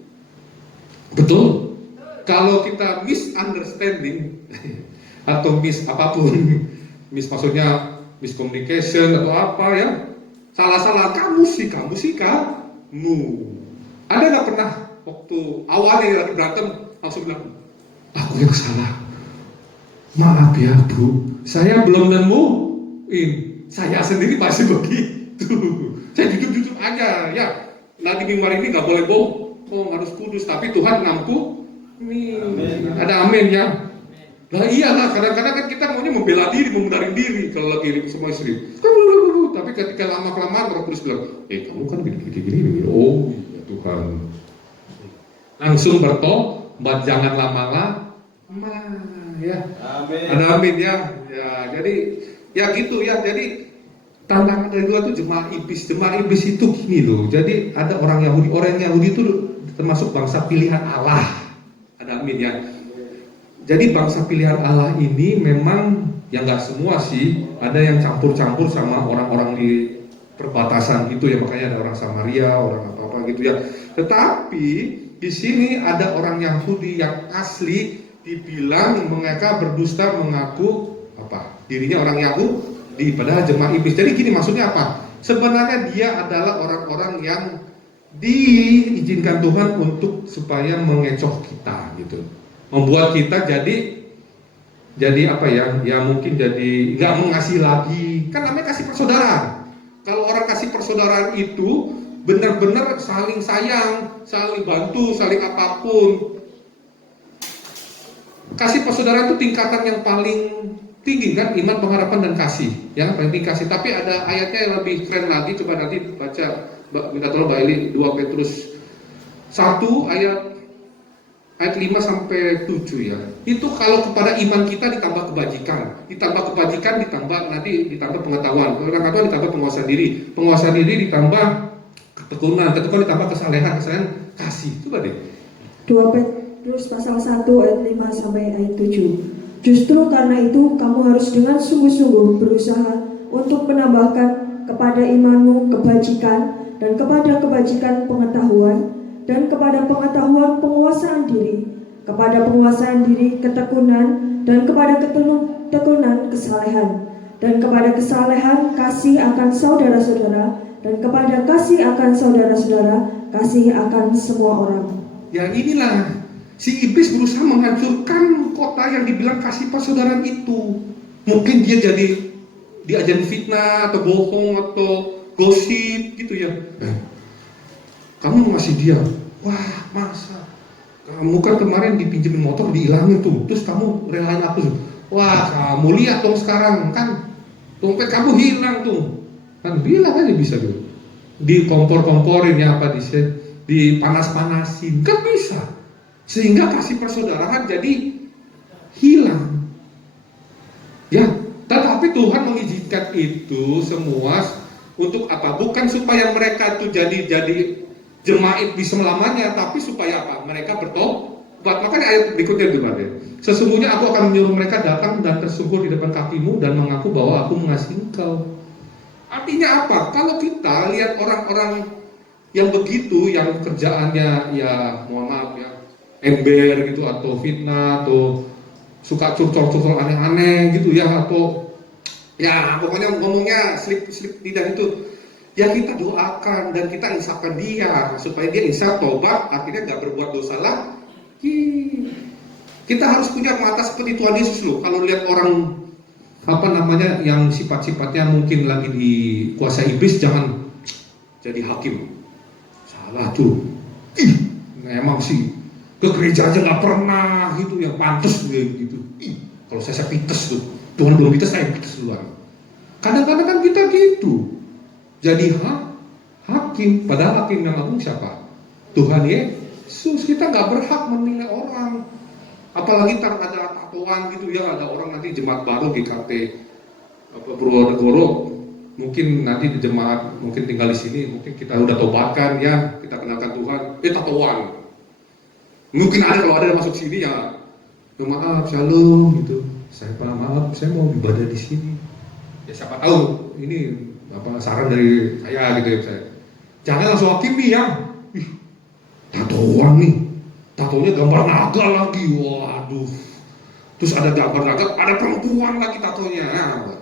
Betul. Kalau kita misunderstanding atau apapun, maksudnya miscommunication atau apa ya, salah-salah kamu sih kamu. Ada nggak pernah waktu awalnya lagi berantem langsung bilang aku yang salah? Maaf ya Bu, saya belum nemuin, saya sendiri pasti begitu. Saya jujur aja ya. Nanti minggu ini nggak boleh bohong, harus kudus. Tapi Tuhan ada amin ya. Nah iyalah, kadang-kadang kan kita maunya membela diri, membenarin diri kalau lagi sama istri. Tapi ketika lama-kelamaan Roh Kudus bilang, kamu kan gini. Oh ya Tuhan. Langsung bertobat, jangan lama-lama. Ya. Amin. Ada amin ya. Jadi ya gitu ya. Jadi tantangan dari dua itu jemaah iblis itu gini loh. Jadi ada orang Yahudi itu termasuk bangsa pilihan Allah. Ada amin ya. Jadi bangsa pilihan Allah ini memang yang nggak semua sih, ada yang campur-campur sama orang-orang di perbatasan gitu ya, makanya ada orang Samaria, orang apa-apa gitu ya. Tetapi di sini ada orang Yahudi yang asli dibilang mereka berdusta mengaku apa? Dirinya orang Yahudi padahal jemaat iblis. Jadi gini maksudnya apa? Sebenarnya dia adalah orang-orang yang diizinkan Tuhan untuk supaya mengecoh kita gitu. Membuat kita jadi apa ya? Ya mungkin jadi nggak mengasihi lagi. Kan namanya kasih persaudaraan. Kalau orang kasih persaudaraan itu benar-benar saling sayang, saling bantu, saling apapun. Kasih persaudaraan itu tingkatan yang paling tinggi kan, iman, pengharapan dan kasih. Yang paling tinggi kasih. Tapi ada ayatnya yang lebih keren lagi. Coba nanti baca, minta tolong Mbak Eli, 2 Petrus 1 ayat 5 sampai 7 ya. Itu kalau kepada iman kita ditambah kebajikan, ditambah nanti pengetahuan ditambah penguasaan diri ditambah ketekunan ditambah kesalehan kasih. Coba deh. 2 Petrus pasal 1 ayat 5 sampai ayat 7. Justru karena itu kamu harus dengan sungguh-sungguh berusaha untuk menambahkan kepada imanmu kebajikan, dan kepada kebajikan pengetahuan, dan kepada pengetahuan penguasaan diri, kepada penguasaan diri ketekunan, dan kepada ketekunan kesalehan, dan kepada kesalehan kasih akan saudara-saudara, dan kepada kasih akan saudara-saudara kasih akan semua orang. Ya inilah si iblis berusaha menghancurkan kota yang dibilang kasih persaudaraan itu. Mungkin dia jadi diajarin fitnah atau bohong atau gosip gitu ya. Kamu masih diam? Wah masa? Kamu kan kemarin dipinjemin motor dihilangin tuh, terus kamu relain aku tuh. Wah kamu lihat dong sekarang kan dompet kamu hilang tuh. Kan bilang aja bisa tuh. Dikompor-komporin ya apa dipanas-panasin kan bisa. Sehingga kasih persaudaraan jadi hilang. Ya, tetapi Tuhan mengizinkan itu semua untuk apa? Bukan supaya mereka itu jadi jemaat di selamanya, tapi supaya apa? Mereka bertobat. Makanya ayat berikutnya itu ada. Sesungguhnya aku akan menyuruh mereka datang dan tersungkur di depan kakimu dan mengaku bahwa aku mengasihi engkau. Artinya apa? Kalau kita lihat orang-orang yang begitu, yang kerjaannya ya mohon maaf ya, ember gitu atau fitnah atau suka curcol aneh-aneh gitu ya, atau ya pokoknya ngomongnya slip lidah itu, ya kita doakan dan kita insafkan dia supaya dia insaf tobat, akhirnya nggak berbuat dosa lagi. Kita harus punya mata seperti Tuhan Yesus loh. Kalau lihat orang yang sifat-sifatnya mungkin lagi dikuasai iblis, jangan jadi hakim. Salah tuh. Emang sih ke gereja aja nggak pernah gitu, yang pantas gitu. Kalau saya pites tuh, Tuhan belum pites, saya pites duluan. Kadang-kadang kan kita gitu. Jadi hakim, padahal hakim yang agung siapa? Tuhan Yesus. Kita nggak berhak menilai orang. Apalagi ada tatoan gitu ya, ada orang nanti jemaat baru di KT Purwonegoro, mungkin nanti di jemaat mungkin tinggal di sini, mungkin kita udah tobatkan ya, kita kenalkan Tuhan, tatoan. Mungkin ada, kalau ada yang masuk sini ya, maaf, shalom gitu. Maaf, saya mau ibadah di sini. Ya siapa tahu ini saran dari saya gitu ya, saya. Jangan langsung hakimi ya. Tatoan nih. Tatonya gambar naga lagi, waduh. Terus ada gambar naga, ada perempuan lagi tatonya. Nah,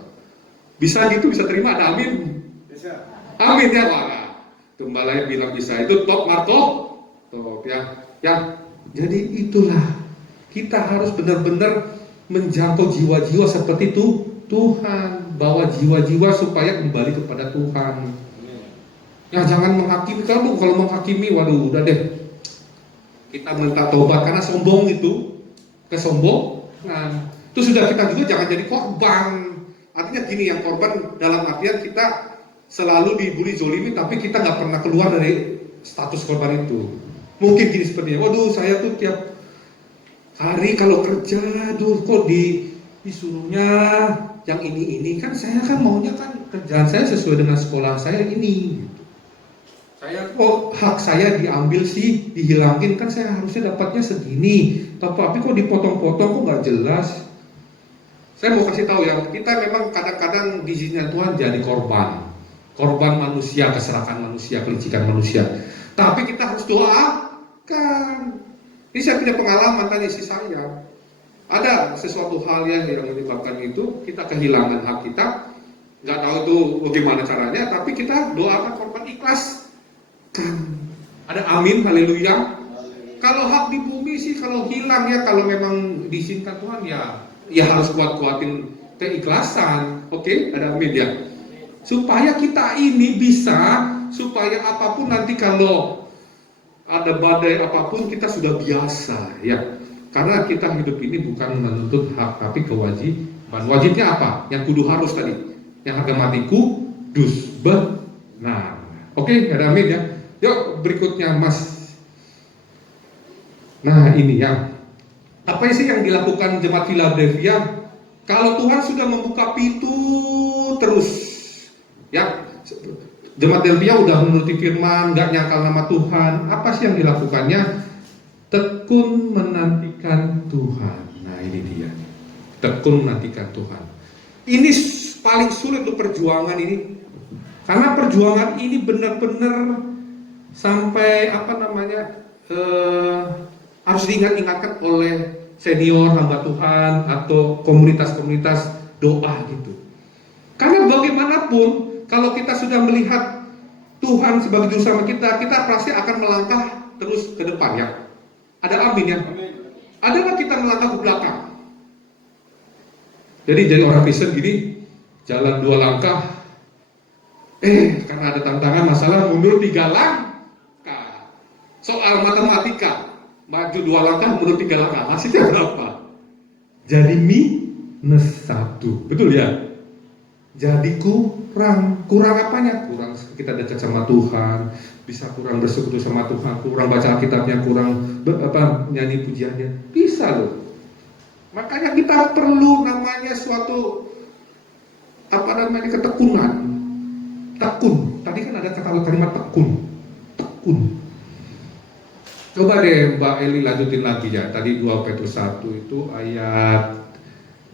bisa gitu, bisa terima, ada amin. Bisa. Amin ya Pak. Tumbalai bilang bisa, itu top Marco. Top ya. Ya, jadi itulah. Kita harus benar-benar menjangkau jiwa-jiwa seperti itu Tuhan, bawa jiwa-jiwa supaya kembali kepada Tuhan. Ya jangan menghakimi. Kalau menghakimi, waduh udah deh. Kita minta tobat karena sombong itu, kesombongan. Terus sudah kita juga jangan jadi korban. Artinya gini, yang korban dalam artian kita selalu dibully, zolimi, tapi kita nggak pernah keluar dari status korban itu. Mungkin gini sepertinya, waduh saya tuh tiap hari kalau kerja, kok disuruhnya yang ini kan saya kan maunya kan kerjaan saya sesuai dengan sekolah saya ini. Saya kok hak saya diambil sih, dihilangin, kan saya harusnya dapatnya segini. Tapi kok dipotong-potong, kok nggak jelas. Saya mau kasih tahu ya, kita memang kadang-kadang diizinkan Tuhan jadi korban manusia, keserakan manusia, kelicikan manusia. Tapi kita harus doakan. Ini saya punya pengalaman tadi istri saya. Ada sesuatu hal yang menyebabkan itu kita kehilangan hak kita, nggak tahu itu bagaimana caranya, tapi kita doakan korban ikhlas. Kan ada amin, haleluya. Kalau hak di bumi sih kalau hilang ya, kalau memang diizinkan Tuhan ya harus kuat-kuatin keikhlasan. Oke, ada amin ya. Supaya kita ini bisa, supaya apapun nanti kalau ada badai apapun kita sudah biasa ya. Karena kita hidup ini bukan menuntut hak tapi kewajiban. Wajibnya apa? Yang kudu harus tadi. Yang harga matiku dus benar. Oke, ada amin ya. Yuk berikutnya Mas. Nah ini ya. Apa sih yang dilakukan jemaat Philadelphia? Kalau Tuhan sudah membuka pintu terus, ya, jemaat Philadelphia udah menuruti firman, nggak nyangkal nama Tuhan. Apa sih yang dilakukannya? Tekun menantikan Tuhan. Nah ini dia. Tekun menantikan Tuhan. Ini paling sulit untuk perjuangan ini. Karena perjuangan ini benar-benar sampai harus diingat-ingatkan oleh senior hamba Tuhan atau komunitas-komunitas doa gitu. Karena bagaimanapun kalau kita sudah melihat Tuhan sebagai juru selamat kita pasti akan melangkah terus ke depan ya. Ada amin ya. Adalah kita melangkah ke belakang. Jadi orang Kristen gini, jalan 2 langkah, karena ada tantangan masalah mundur 3 langkah. Soal matematika, maju 2 langkah, mundur 3 langkah, hasilnya berapa? Jadi -1, betul ya? Jadi kurang apanya? Kurang kita dekat sama Tuhan, bisa kurang bersekutu sama Tuhan, kurang baca Alkitabnya, kurang nyanyi pujiannya, bisa loh. Makanya kita perlu namanya suatu ketekunan. Tekun. Tadi kan ada kalimat tekun. Coba deh Mbak Eli lanjutin lagi ya. Tadi 2 Petrus 1 itu ayat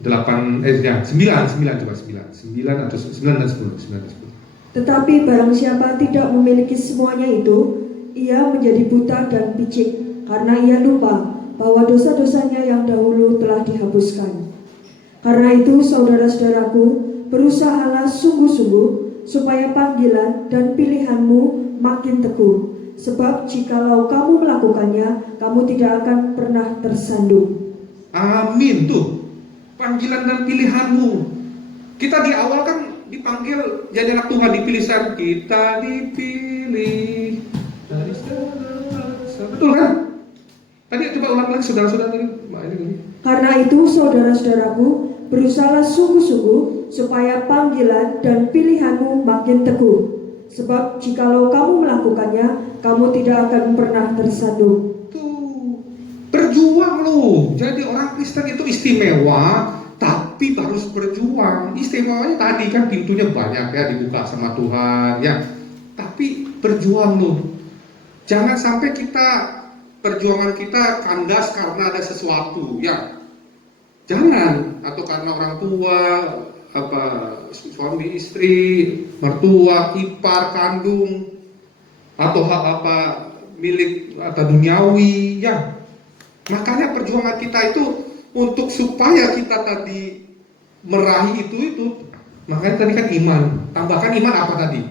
9 atau 9 dan 10. Tetapi barang siapa tidak memiliki semuanya itu, ia menjadi buta dan picik, karena ia lupa bahwa dosa-dosanya yang dahulu telah dihapuskan. Karena itu saudara-saudaraku, berusahalah sungguh-sungguh supaya panggilan dan pilihanmu makin teguh. Sebab jikalau kamu melakukannya, kamu tidak akan pernah tersandung. Amin tuh. Panggilan dan pilihanmu. Kita di awal kan dipanggil jadi anak Tuhan, dipilih saya. Kita dipilih dari betul kan? Tadi coba ulang lagi saudara-saudara tadi. Karena itu saudara-saudaraku, berusahalah sungguh-sungguh supaya panggilan dan pilihanmu makin teguh. Sebab jikalau kamu melakukannya, kamu tidak akan pernah tersandung. Tuh, berjuang loh. Jadi orang Kristen itu istimewa, tapi harus berjuang. Istimewanya tadi kan pintunya banyak ya, dibuka sama Tuhan ya. Tapi berjuang loh. Jangan sampai perjuangan kita kandas karena ada sesuatu ya. Jangan, atau karena orang tua, suami istri, mertua, ipar, kandung, atau hal milik atau duniawi ya. Makanya perjuangan kita itu untuk supaya kita tadi meraih itu. Makanya tadi kan iman. Tambahkan iman apa tadi?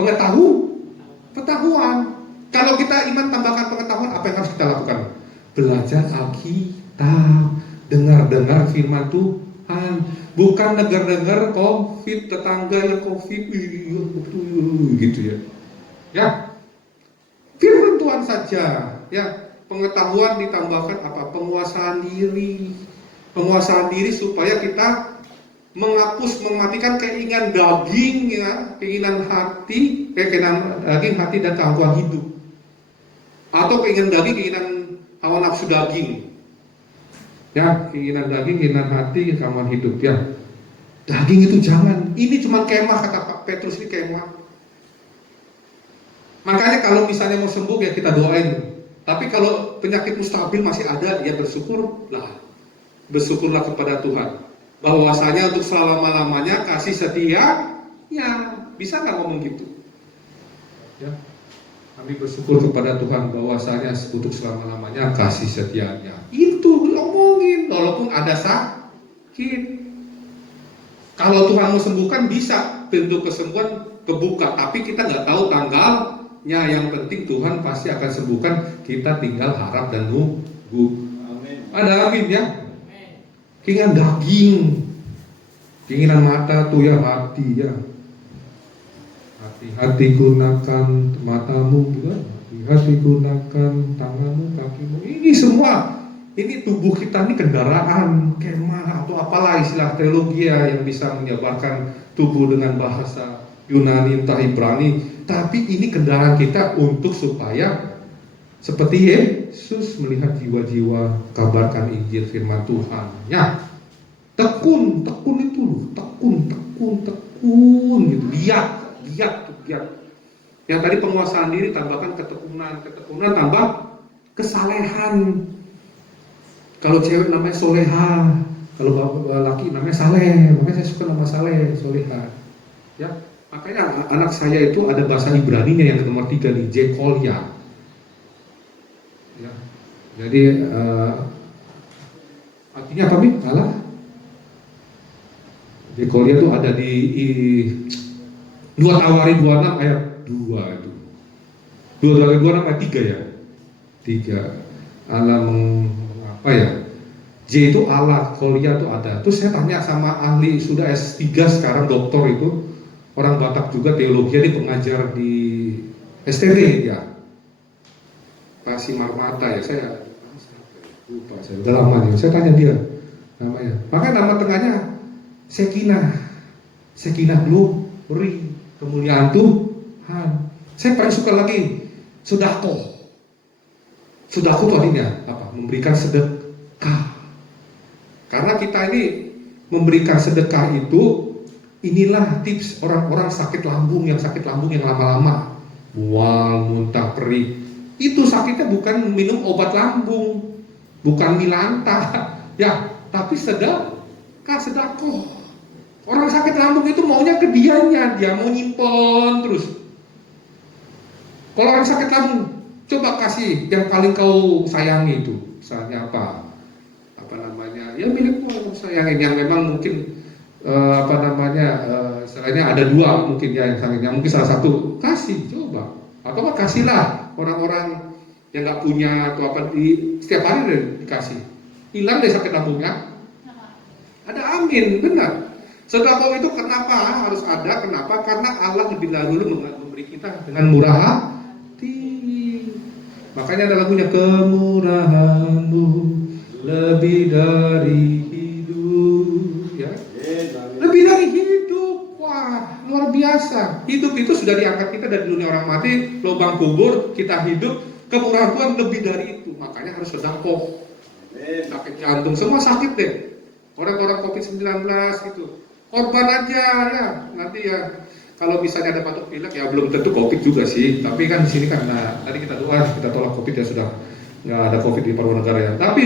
Pengetahuan. Kalau kita iman tambahkan pengetahuan, apa yang harus kita lakukan? Belajar Alkitab, dengar firman Tuhan, bukan dengar COVID, tetangga yang COVID, gitu ya. Ya, firman Tuhan saja. Ya, pengetahuan ditambahkan apa? Penguasaan diri supaya kita mematikan keinginan daging, ya, keinginan daging hati dan keangkuhan hidup. Atau keinginan daging, keinginan hawa nafsu daging. Ya, keinginan daging, keinginan hati, keangkuhan hidup ya. Daging itu jangan. Ini cuma kemah, kata Pak Petrus, ini kemah. Makanya kalau misalnya mau sembuh ya kita doain. Tapi kalau penyakit stabil masih ada, ya bersyukurlah kepada Tuhan. bahwasanya untuk selama-lamanya kasih setia, ya bisa nggak ngomong gitu? Ya, kami bersyukur kepada Tuhan bahwasanya untuk selama-lamanya kasih setianya. Itu diomongin, walaupun ada sakit. Kalau Tuhan mau sembuhkan bisa, pintu kesembuhan kebuka, tapi kita nggak tahu tanggalnya. Yang penting Tuhan pasti akan sembuhkan. Kita tinggal harap dan nunggu. Amin. Ada amin ya. Keinginan daging, keinginan mata tuh ya hati ya. Hati-hati gunakan matamu, ya. Hati-hati gunakan tanganmu, kakimu. Ini semua. Ini tubuh kita ini kendaraan, kemah atau apalah istilah teologi yang bisa menjabarkan tubuh dengan bahasa Yunani entah Ibrani. Tapi ini kendaraan kita untuk supaya seperti Yesus melihat jiwa-jiwa, kabarkan Injil firman Tuhan. Ya, tekun itu, tekun gitu. Lihat. Yang tadi penguasaan diri tambahkan ketekunan tambah kesalehan. Kalau cewek namanya soleha, kalau laki namanya saleh. Makanya saya suka nama saleh, soleha. Ya, makanya anak saya itu ada bahasa Ibraninya yang nomor 3 nih, Jekolia. Ya, jadi artinya apa nih? Allah. Jekolia itu ada di 2 Tawarin 26 ayat 2 itu. 2 Tawarin 26 ayat 3 ya. 3. Allah apa ya? J itu Allah, Kolia itu ada. Terus saya tanya sama ahli sudah S3 sekarang doktor itu, orang Batak juga teologi, dia pengajar di STT ya. Pasi Marmata ya, saya lupa, saya udah lama nih. Saya tanya dia namanya. Makanya nama tengahnya Sekinah Glory, kemuliaan Tuhan. Saya paling suka lagi sedekah. Sedekah itu artinya apa? Memberikan sedekah. Karena kita ini memberikan sedekah itu, inilah tips orang-orang sakit lambung yang lama-lama, mual, muntah, perih. Itu sakitnya bukan minum obat lambung, bukan Milanta, ya, tapi sedekah. Orang sakit lambung itu maunya ke dianya, dia mau nyimpen terus. Kalau orang sakit lambung, coba kasih yang paling kau sayangi itu, misalnya apa namanya, ya milikmu yang sayangin, yang memang mungkin istilahnya ada 2 mungkin ya yang sayangin, mungkin salah satu kasih, coba, atau kasihlah orang-orang yang nggak punya atau apa, di setiap hari deh dikasih, hilang deh sakit lambungnya. Ada amin, benar. Sedekah itu kenapa harus ada? Kenapa? Karena Allah lebih dahulu memberi kita dengan murah hati. Makanya ada lagunya, kemurahanmu lebih dari hidup, ya. Lebih dari hidup. Wah, luar biasa. Hidup itu sudah diangkat kita dari dunia orang mati, lubang kubur, kita hidup. Kemurahan Tuhan lebih dari itu. Makanya harus sedekah. Sakit jantung, semua sakit deh. Orang-orang COVID-19 gitu. Korban aja ya. Nanti ya kalau misalnya ada batuk pilek ya belum tentu COVID juga sih. Tapi kan di sini karena tadi kita doa, kita tolak COVID ya, sudah nggak ada COVID di paruh negara ya. Tapi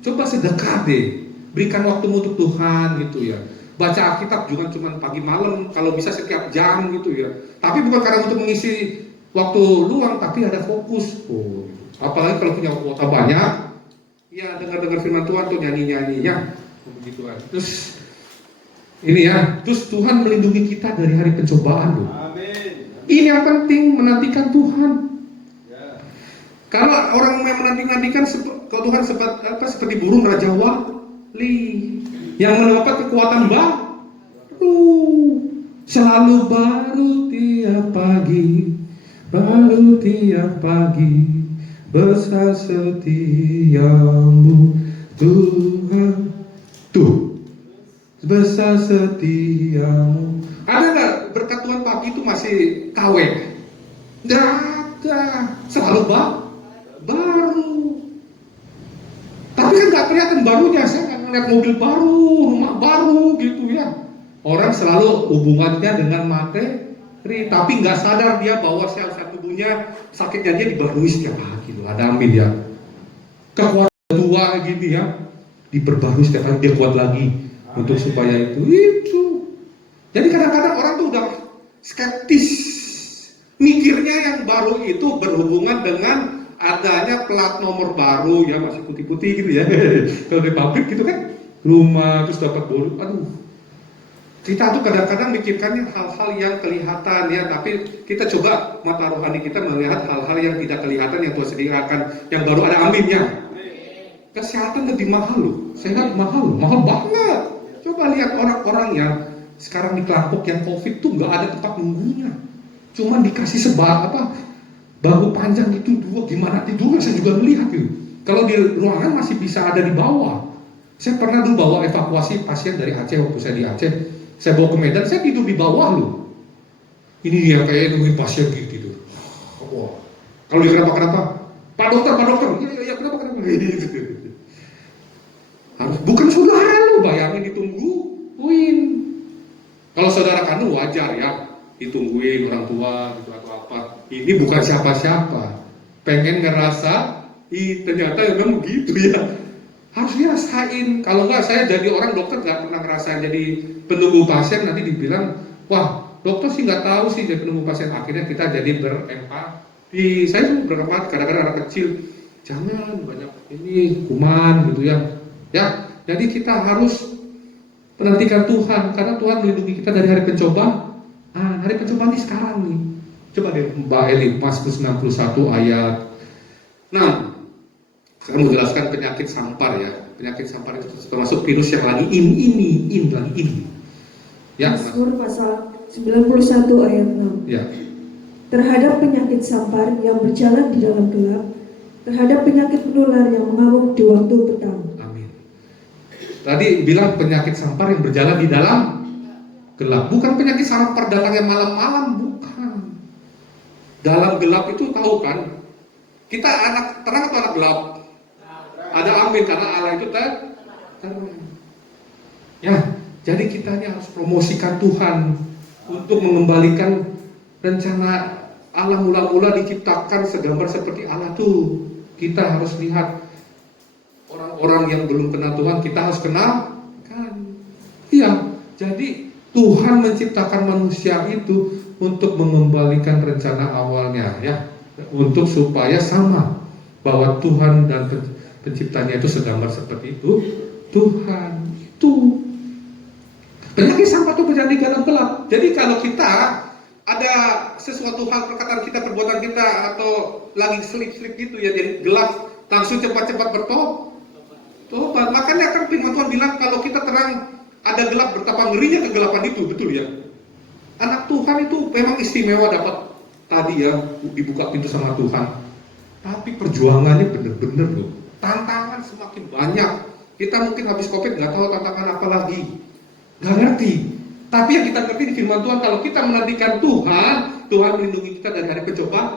coba sedekah deh, berikan waktu untuk Tuhan gitu ya. Baca Alkitab juga cuma pagi malam, kalau bisa setiap jam gitu ya. Tapi bukan karena untuk mengisi waktu luang, tapi ada fokus. Apalagi kalau punya kuota banyak, ya dengar firman Tuhan tuh nyanyi-nyanyinya, begitu kan. Terus ini ya, terus Tuhan melindungi kita dari hari pencobaan loh. Amin. Ini yang penting, menantikan Tuhan. Karena orang yang menanti-nantikan kalau Tuhan seperti burung Raja Wali yang mendapat kekuatan baru, selalu baru tiap pagi, besar setiamu Tuhan, besar setiamu. Ada nggak berkat Tuhan pagi itu masih KW? Nggak ada, selalu baru. Tapi kan nggak kelihatan barunya, saya nggak ngeliat mobil baru, rumah baru gitu ya. Orang selalu hubungannya dengan materi, tapi nggak sadar dia bahwa sel-sel tubuhnya sakitnya dia dibarui setiap hari loh. Ada amin ya. Kekuatan tua gini ya, diperbarui setiap hari dia kuat lagi. untuk supaya itu. Jadi kadang-kadang orang tuh udah skeptis, mikirnya yang baru itu berhubungan dengan adanya plat nomor baru, ya masih putih-putih gitu ya. Kalau di pabrik gitu kan, rumah terus dapat bonus. Aduh, kita tuh kadang-kadang mikirkannya hal-hal yang kelihatan ya, tapi kita coba mata rohani kita melihat hal-hal yang tidak kelihatan yang Tuhan sediakan, yang baru ada aminnya. Kesehatan lebih mahal loh, sehat mahal banget. Coba lihat orang-orang yang sekarang di kelompok yang COVID tuh nggak ada tempat nunggunya, cuma dikasih bahu panjang itu dua, gimana tidurnya saya juga melihat gitu. Kalau di ruangan masih bisa ada di bawah. Saya pernah dulu bawa evakuasi pasien dari Aceh, waktu saya di Aceh, saya bawa ke Medan, saya tidur di bawah loh. Ini dia kayak nungguin pasien gitu. Wah. Kalau dia kenapa? Pak dokter, iya kenapa? Gitu. Harus bukan saudara lo, bayangin ditungguin. Kalau saudara kandung wajar ya, ditungguin orang tua gitu atau apa. Ini bukan siapa-siapa. Pengen ngerasa, ternyata memang begitu ya. Harus dirasain. Kalau enggak, saya jadi orang dokter nggak pernah ngerasain jadi penunggu pasien, nanti dibilang, wah dokter sih nggak tahu sih jadi penunggu pasien. Akhirnya kita jadi berempati. Saya tuh berempati, kadang-kadang anak kecil, jangan banyak ini kuman gitu ya. Ya, jadi kita harus menantikan Tuhan, karena Tuhan melindungi kita dari hari pencobaan. Hari pencobaan ini sekarang nih. Coba deh Mbak Eli, Mazmur 61 ayat 6. Saya mau jelaskan penyakit sampar ya. Penyakit sampar itu termasuk virus yang lagi in. Ya, Mazmur pasal 91 ayat 6. Ya. Terhadap penyakit sampar yang berjalan di dalam gelap, terhadap penyakit menular yang mengamuk di waktu petang. Amin. Tadi bilang penyakit sampar yang berjalan di dalam gelap. Bukan penyakit sampar datangnya malam-malam, bukan. Dalam gelap itu tahu kan? Kita anak terang atau anak gelap? Ada amin, karena Allah itu terang. Ya, jadi kita harus promosikan Tuhan untuk mengembalikan rencana Allah mula-mula diciptakan segambar seperti Allah tuh. Kita harus lihat orang-orang yang belum kenal Tuhan, kita harus kenal kan. Iya, jadi Tuhan menciptakan manusia itu untuk mengembalikan rencana awalnya ya, untuk supaya sama bahwa Tuhan dan penciptanya itu segambar seperti itu. Tuhan itu penyakit sampar itu berjalan di dalam gelap. Jadi kalau kita ada sesuatu hal perkataan kita, perbuatan kita, atau lagi selip-selip gitu ya, jadi gelap, langsung cepat-cepat bertobat. Makanya kan firman Tuhan bilang kalau kita terang ada gelap, betapa ngerinya kegelapan itu, betul ya. Anak Tuhan itu memang istimewa dapat tadi ya, dibuka pintu sama Tuhan. Tapi perjuangannya bener-bener loh. Tantangan semakin banyak. Kita mungkin habis COVID nggak tahu tantangan apa lagi, nggak ngerti. Tapi yang kita ngerti di firman Tuhan, kalau kita menantikan Tuhan, Tuhan melindungi kita dari hari pencobaan.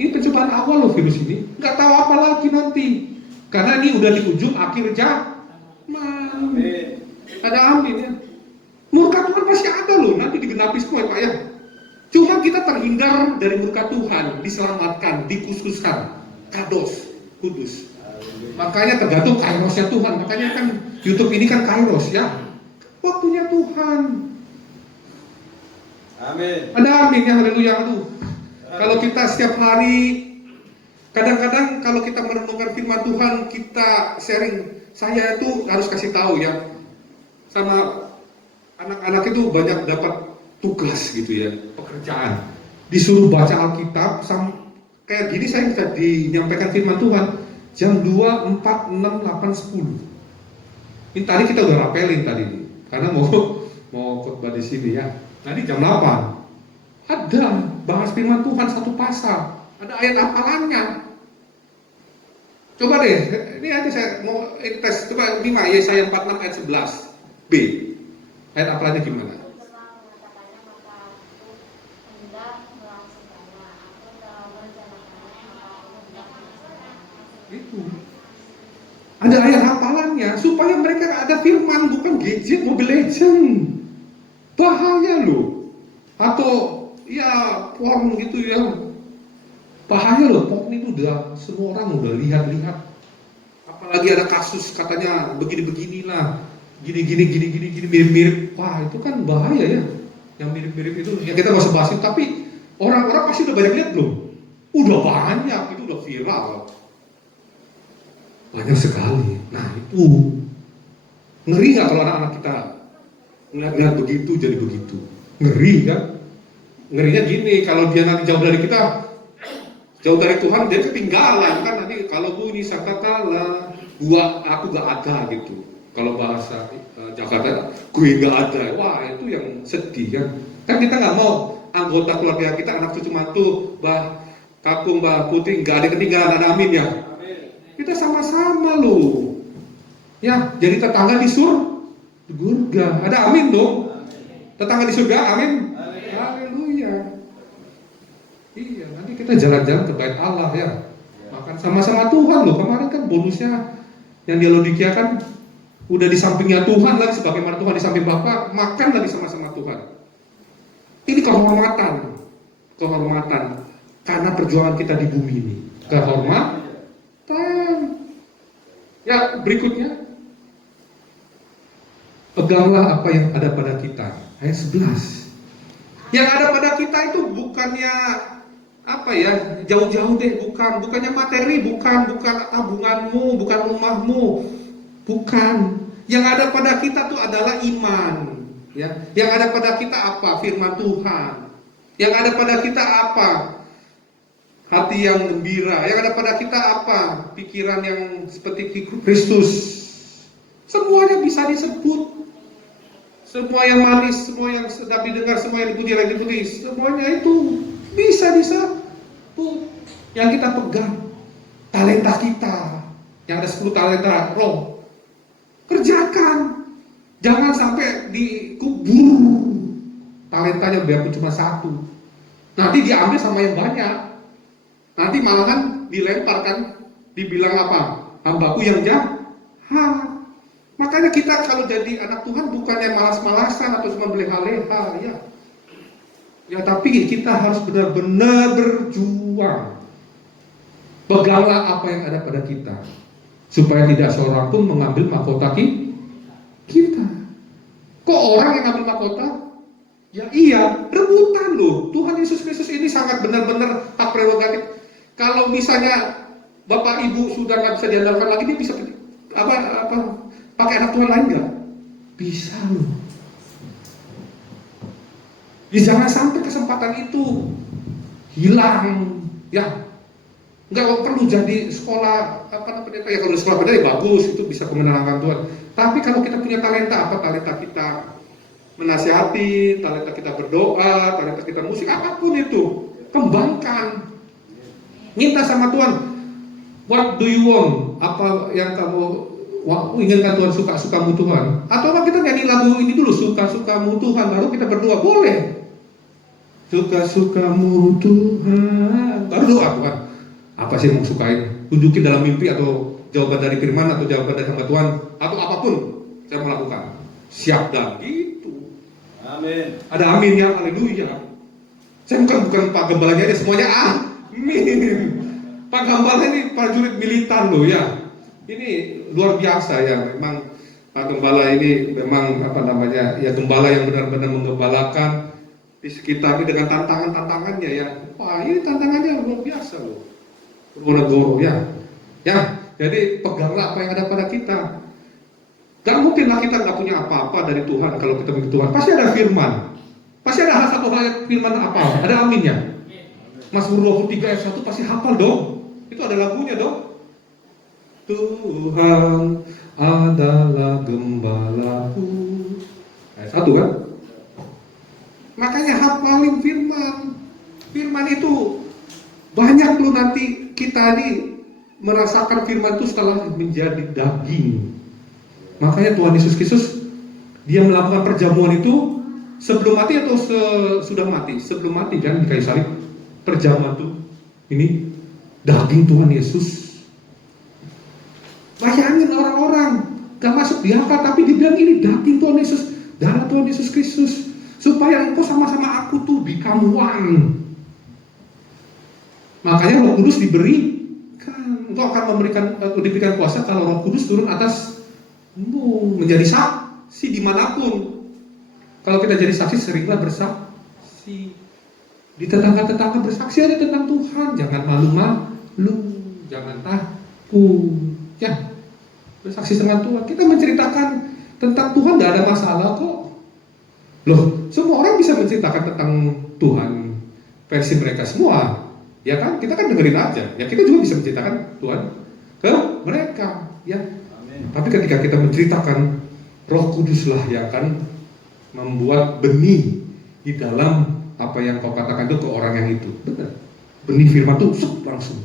Ini pencobaan awal loh virus ini, nggak tahu apa lagi nanti. Karena ini udah di ujung akhir zaman. Ada amin ya. Murka Tuhan pasti ada loh, nanti digenapi semua ya Pak ya. Cuma kita terhindar dari murka Tuhan, diselamatkan, dikhususkan, kados, kudus. Makanya tergantung kairosnya Tuhan. Makanya kan YouTube ini kan kairos ya. Waktunya Tuhan. Amin. Ada amin ya, haleluya. Aduh. Kalau kita setiap hari, kadang-kadang kalau kita merenungkan firman Tuhan, kita sharing. Saya itu harus kasih tahu ya, sama anak-anak itu banyak dapat tugas gitu ya, pekerjaan. Disuruh baca Alkitab, kayak gini saya bisa menyampaikan firman Tuhan jam 2, 4, 6, 8, 10. Ini tadi kita udah rapelin tadi nih, karena mau khotbah di sini ya. Nanti jam 8 ada bahas firman Tuhan satu pasal, ada ayat hafalannya. Coba deh, ini nanti saya mau tes, coba 5 Yesaya 46 ayat 11b. Ayat hafalannya gimana? Itu ada ayat hafalannya supaya mereka ada firman, bukan gadget Mobile Legend. Bahaya loh. Atau ya porn gitu ya. Bahaya loh, porn itu udah semua orang udah lihat-lihat. Apalagi ada kasus katanya begini-beginilah. gini mirip-mirip. Wah, itu kan bahaya ya. Yang mirip-mirip itu ya kita nggak usah bahas itu, tapi orang-orang pasti udah banyak lihat belum? Udah banyak, itu udah viral. Banyak sekali. Nah, itu ngeri nggak kalau anak-anak kita ngeliat begitu jadi begitu? Ngeri kan? Ngerinya gini, kalau dia nanti jauh dari kita, jauh dari Tuhan, dia ketinggalan kan. Nanti kalau bunyi sangkakala, aku gak ada gitu. Kalau bahasa Jakarta, gue gak ada. Wah, itu yang sedih kan. Kan kita gak mau anggota keluarga kita, anak cucu mantu, Mbah Kakung, Mbah Putri, gak ada ketinggalan, ada amin ya. Kita sama-sama loh. Ya, jadi tetangga di surga. Ada amin dong. Tetangga di surga, amin. Haleluya. Iya, nanti kita jalan-jalan ke bait Allah ya. Makan sama-sama Tuhan loh. Kemarin kan bonusnya yang di Laodikia kan udah di sampingnya Tuhan lagi, sebagaimana Tuhan di samping Bapa, makan lagi sama-sama Tuhan. Ini kehormatan karena perjuangan kita di bumi ini. Kehormatan. Ya, berikutnya. Peganglah apa yang ada pada kita. Ayat 11. Yang ada pada kita itu bukannya jauh-jauh deh, bukannya materi, bukan tabunganmu, bukan rumahmu, bukan. Yang ada pada kita tuh adalah iman, ya. Yang ada pada kita apa? Firman Tuhan. Yang ada pada kita apa? Hati yang gembira. Yang ada pada kita apa? Pikiran yang seperti Kristus. Semuanya bisa disebut. Semua yang manis, semua yang sedap didengar, semua yang dipuji lagi ditulis, semuanya itu bisa disebut. Yang kita pegang, talenta kita, yang ada 10 talenta roh, kerjakan. Jangan sampai dikubur talentanya biarpun cuma 1. Nanti diambil sama yang banyak. Nanti malahan dilemparkan, dibilang apa? Hambaku yang jahat. Makanya kita kalau jadi anak Tuhan bukannya malas-malasan atau cuma berleha-leha ya. Ya, tapi kita harus benar-benar berjuang. Peganglah apa yang ada pada kita, supaya tidak seorang pun mengambil mahkota kita. Kok orang yang ambil mahkota? Ya iya, rebutan loh. Tuhan Yesus Kristus ini sangat benar-benar hak prerogatif. Kalau misalnya Bapak Ibu sudah nggak bisa diandalkan lagi, dia bisa pakai anak Tuhan lain nggak? Bisa loh. Ya, jangan sampai kesempatan itu hilang. Ya, nggak perlu jadi sekolah ya kalau sekolah beda ya bagus, itu bisa kemenangan Tuhan. Tapi kalau kita punya talenta, talenta kita menasihati, talenta kita berdoa, talenta kita musik, apapun itu, kembangkan. Minta sama Tuhan, what do you want? Apa yang kamu inginkan Tuhan, suka-sukamu Tuhan? Atau kita nyanyi lagu ini dulu, suka-sukamu Tuhan, baru kita berdoa, boleh. Suka-sukamu Tuhan, baru doa Tuhan. Apa sih yang mau sukain? Tunjukin dalam mimpi atau jawaban dari firman atau jawaban dari hamba Tuhan atau apapun saya melakukan. Siap dan gitu. Amin. Ada amin ya, haleluya. Saya bukan Pak Gembalanya aja, semuanya amin. Pak Gembala ini prajurit militan loh ya. Ini luar biasa ya, memang Pak Gembala ini memang ya gembala yang benar-benar menggembalakan di sekitar ini dengan tantangannya ya. Wah, ini tantangannya luar biasa loh. Purwonegoro ya. Ya, jadi peganglah apa yang ada pada kita. Gak mungkinlah kita gak punya apa-apa dari Tuhan kalau kita begitu Tuhan. Pasti ada firman. Pasti ada satu ayat firman apa? Ada aminnya. Mazmur 23 ayat 1 pasti hafal dong. Itu ada lagunya dong. Tuhan adalah gembalaku. Ayat 1 kan? Makanya hafalin firman. Firman itu banyak loh, nanti kita ini merasakan firman itu setelah menjadi daging. Makanya Tuhan Yesus Kristus dia melakukan perjamuan itu sebelum mati atau sudah mati? Sebelum mati kan di kayu salib. Perjamuan itu ini daging Tuhan Yesus. Bayangin orang-orang gak masuk di akal, tapi dibilang ini daging Tuhan Yesus, darah Tuhan Yesus Kristus, supaya engkau sama-sama aku tuh become one. Makanya Roh Kudus engkau akan diberikan kuasa kalau Roh Kudus turun atasmu menjadi bersaksi dimanapun. Kalau kita jadi saksi, seringlah bersaksi. Di tetangga-tetangga bersaksi aja tentang Tuhan. Jangan malu-malu, jangan takut. Ya, bersaksi tentang Tuhan. Kita menceritakan tentang Tuhan, gak ada masalah kok. Loh, semua orang bisa menceritakan tentang Tuhan versi mereka semua. Ya kan, kita kan dengerin aja. Ya, kita juga bisa menceritakan Tuhan ke mereka. Ya. Amin. Tapi ketika kita menceritakan, Roh Kuduslah yang akan membuat benih di dalam apa yang kau katakan itu ke orang yang itu. Benar. Benih firman itu langsung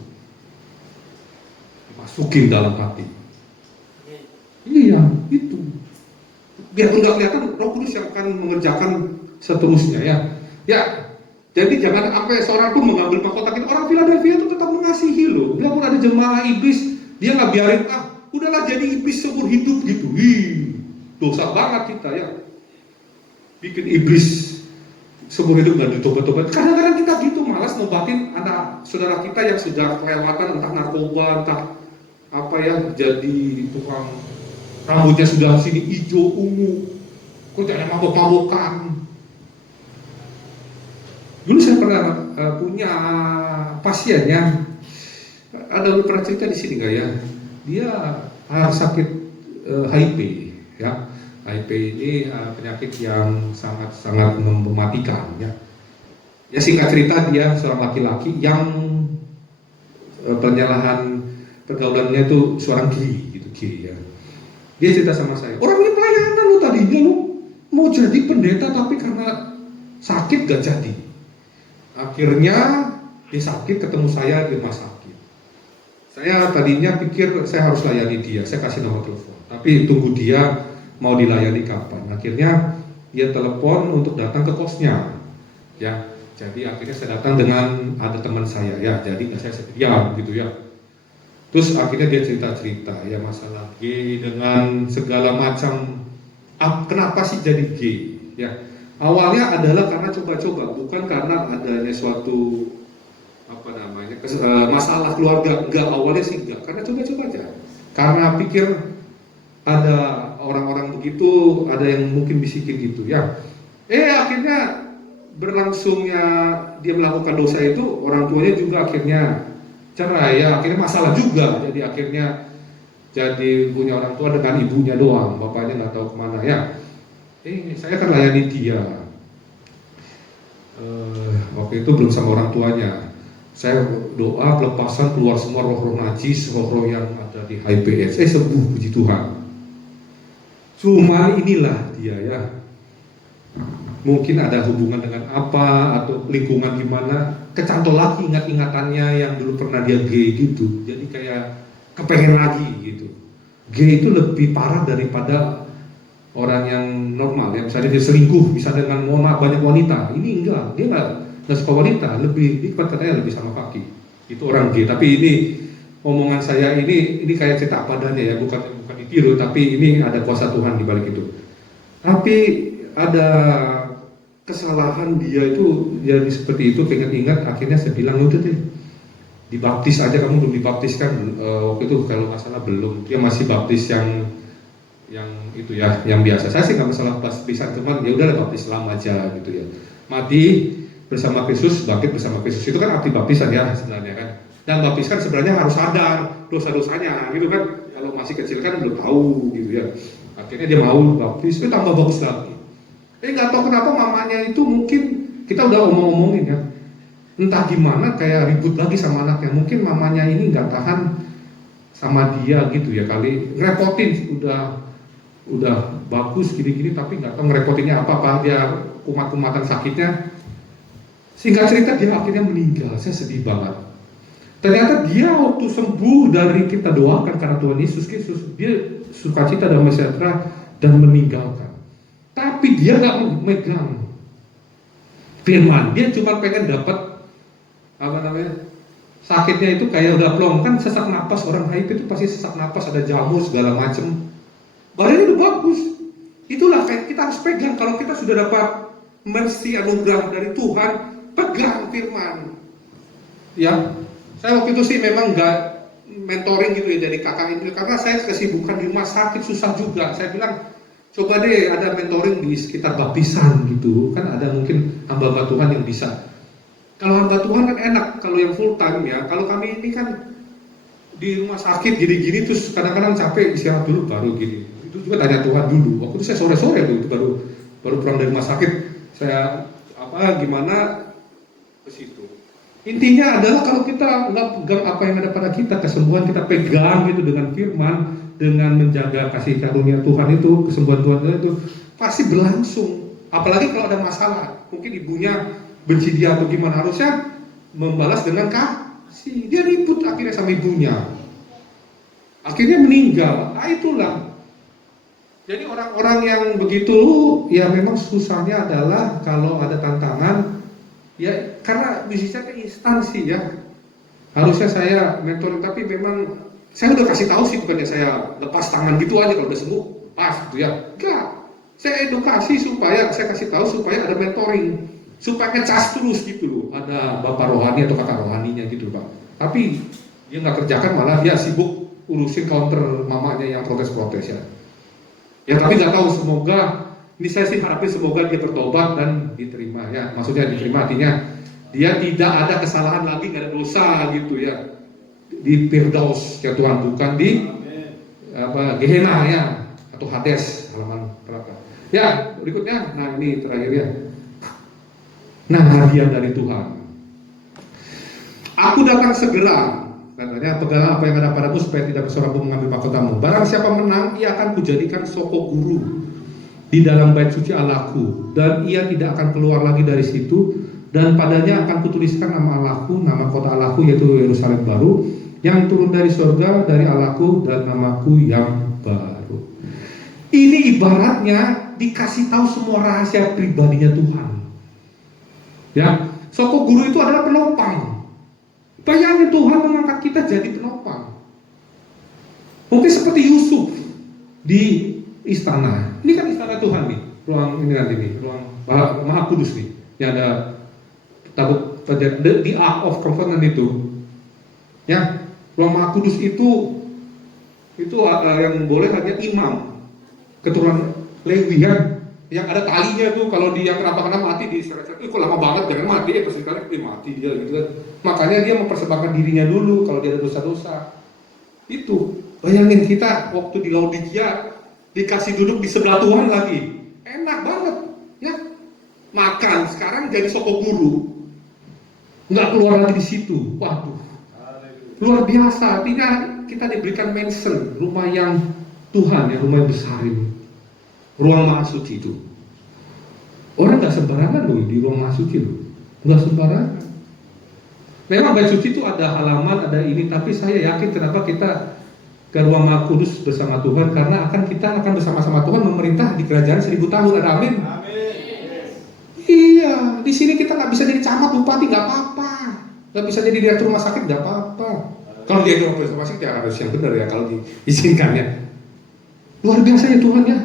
masukin dalam hati. Iya, itu. Biar enggak kelihatan, Roh Kudus yang akan mengerjakan seterusnya ya. Ya. Jadi jangan sampai seorang pun mengambil mahkota kita. Orang Philadelphia itu tetap mengasihi loh. Biarpun ada jemaah iblis, dia nggak biarin, udahlah jadi iblis seumur hidup gitu. Dosa banget kita ya. Bikin iblis seumur hidup nggak ditobat-tobat. Kadang-kadang kita gitu malas ngobatin anak saudara kita yang sudah kelewatan entah narkoba, entah apa ya, jadi tukang rambutnya sudah sini hijau ungu, kok jangan mabok-mabokan. Dulu saya pernah punya pasien yang ada pernah cerita di sini nggak ya? Dia sakit HIV ya. HIV ini penyakit yang sangat-sangat mematikan ya. Ya singkat cerita dia seorang laki-laki yang penyalahan pergaulannya itu seorang gay gitu, gay ya. Dia cerita sama saya, orang ini pelayanan lo tadinya lo mau jadi pendeta tapi karena sakit gak jadi. Akhirnya dia sakit, ketemu saya di rumah sakit. Saya tadinya pikir saya harus layani dia, saya kasih nomor telepon. Tapi tunggu dia mau dilayani kapan. Akhirnya dia telepon untuk datang ke kosnya. Ya, jadi akhirnya saya datang dengan ada teman saya ya. Jadi saya diam gitu ya. Terus akhirnya dia cerita-cerita ya masalah gay dengan segala macam. Kenapa sih jadi gay? Ya. Awalnya adalah karena coba-coba, bukan karena adanya suatu masalah keluarga. Enggak, awalnya sih enggak, karena coba-coba aja. Karena pikir ada orang-orang begitu, ada yang mungkin bisikin gitu ya. Akhirnya berlangsungnya dia melakukan dosa itu, orang tuanya juga akhirnya cerai ya, akhirnya masalah juga. Jadi akhirnya jadi punya orang tua dengan ibunya doang, bapaknya nggak tahu kemana ya. Saya kan layani dia. Waktu itu belum sama orang tuanya. Saya doa pelepasan keluar semua roh-roh najis, roh-roh yang ada di HIV/AIDS. Sembuh, puji Tuhan. Cuma inilah dia ya. Mungkin ada hubungan dengan apa atau lingkungan gimana, kecantol lagi ingat-ingatannya yang dulu pernah dia gay gitu. Jadi kayak kepengen lagi gitu. Gay itu lebih parah daripada orang yang normal ya, misalnya dia selingkuh bisa dengan banyak wanita. Ini enggak, dia enggak suka wanita, lebih katanya lebih sama kaki. Itu orang gay. Tapi ini omongan saya ini kayak cerita apa adanya ya, bukan ditiru, tapi ini ada kuasa Tuhan di balik itu. Tapi ada kesalahan dia itu jadi seperti itu, pengen ingat, akhirnya saya bilang udah deh dibaptis aja, kamu belum dibaptis kan? Waktu itu kalau nggak salah belum, dia masih baptis yang itu ya, yang biasa. Saya sih nggak masalah baptisan, cuman ya udah baptis Islam aja gitu ya. Mati bersama Kristus, bangkit bersama Kristus, itu kan arti baptisan ya sebenarnya kan. Dan baptis kan sebenarnya harus sadar dosa-dosanya gitu kan. Kalau masih kecil kan belum tahu gitu ya. Akhirnya dia mau baptis, tambah bagus lagi. Nggak tahu kenapa mamanya itu mungkin kita udah omongin ya. Entah gimana kayak ribut lagi sama anaknya. Mungkin mamanya ini nggak tahan sama dia gitu ya kali, ngerepotin udah bagus gini-gini tapi nggak tahu ngerepotinnya apa dia kumat-kumatan sakitnya. Singkat cerita dia akhirnya meninggal. Saya sedih banget. Ternyata dia waktu sembuh dari kita doakan karena Tuhan Yesus Kristus, dia sukacita dan sejahtera dan meninggalkan. Tapi dia nggak memegang firman. Dia cuma pengen dapat sakitnya itu kayak udah plong kan, sesak napas. Orang HIV itu pasti sesak napas, ada jamur segala macem. Badannya udah bagus. Itulah kayak kita harus pegang. Kalau kita sudah dapat mercy anugerah dari Tuhan, pegang firman. Ya, saya waktu itu sih memang nggak mentoring gitu ya dari kakak ini, karena saya kesibukan di rumah sakit susah juga. Saya bilang Coba deh ada mentoring di sekitar baptisan gitu, kan ada mungkin hamba-hamba Tuhan yang bisa. Kalau hamba Tuhan kan enak, kalau yang full time ya. Kalau kami ini kan di rumah sakit gini-gini terus kadang-kadang capek istirahat dulu baru gini. Itu juga tanya Tuhan dulu. Waktu itu saya sore-sore tuh itu baru pulang dari rumah sakit. Saya gimana ke situ. Intinya adalah kalau kita nggak pegang apa yang ada pada kita, kesembuhan kita pegang itu dengan firman, dengan menjaga kasih karunia Tuhan itu, kesembuhan Tuhan itu pasti berlangsung. Apalagi kalau ada masalah, mungkin ibunya benci dia atau gimana, harusnya membalas dengan kasih. Dia ribut akhirnya sama ibunya, akhirnya meninggal. Nah itulah. Jadi orang-orang yang begitu ya memang susahnya adalah kalau ada tantangan ya, karena bisnisnya ke instansi ya. Harusnya saya mentoring, tapi memang saya udah kasih tahu sih, bukannya saya lepas tangan gitu aja kalau udah sembuh pas gitu ya. Enggak, saya edukasi supaya saya kasih tahu supaya ada mentoring, supaya ngecas terus gitu loh. Ada bapak rohani atau kakak rohaninya gitu Pak. Tapi dia nggak kerjakan, malah dia sibuk urusin counter mamanya yang protes-protes ya. Ya tapi nggak tahu, semoga ini saya sih harapin semoga dia bertobat dan diterima ya. Maksudnya diterima artinya dia tidak ada kesalahan lagi, nggak ada dosa gitu ya. Di Firdaus ya Tuhan, bukan di Gehenna ya, atau Hades halaman berapa. Ya berikutnya, nah ini terakhir ya. Nah hadiah dari Tuhan. Aku datang segera. Katanya, pegangan apa yang ada padamu supaya tidak seorang pun mengambil mahkotamu. Barang siapa menang, ia akan kujadikan soko guru di dalam bait suci Allahku, dan ia tidak akan keluar lagi dari situ, dan padanya akan kutuliskan nama Allahku, nama kota Allahku yaitu Yerusalem baru, yang turun dari surga dari Allahku, dan namaku yang baru. Ini ibaratnya dikasih tahu semua rahasia pribadinya Tuhan. Ya, soko guru itu adalah penopang. Bayangin Tuhan mengangkat kita jadi penopang. Mungkin seperti Yusuf di istana. Ini kan istana Tuhan nih, ruang ini nanti nih, ruang Maha Kudus nih. Yang ada tabut the Ark of Covenant itu. Ya, ruang Maha Kudus itu yang boleh hanya imam keturunan Lewi kan. Yang ada talinya tuh, kalau dia kenapa mati di seret-seret, kok lama banget, jangan mati ya, pasti kali mati dia gitu kan. Makanya dia mempersembahkan dirinya dulu kalau dia ada dosa-dosa. Itu bayangin kita waktu di Laodikia dikasih duduk di sebelah Tuhan lagi, enak banget ya, makan. Sekarang jadi soko guru, nggak keluar lagi di situ. Waduh, luar biasa. Artinya kita diberikan mansion, rumah yang Tuhan ya, rumah yang besar ini. Ruang Maha Suci itu, orang nggak sembarangan loh di ruang Maha Suci loh, nggak sembarangan. Memang bait suci itu ada halaman, ada ini, tapi saya yakin kenapa kita ke ruang Maha Kudus bersama Tuhan, karena kita akan bersama-sama Tuhan memerintah di kerajaan 1000 tahun. Ada amin. Iya, di sini kita nggak bisa jadi camat, bupati, nggak apa-apa, nggak bisa jadi direktur rumah sakit, nggak apa-apa. Kalau dia direktur rumah sakit ya harus yang benar ya, kalau diizinkannya. Luar biasa ya Tuhan ya.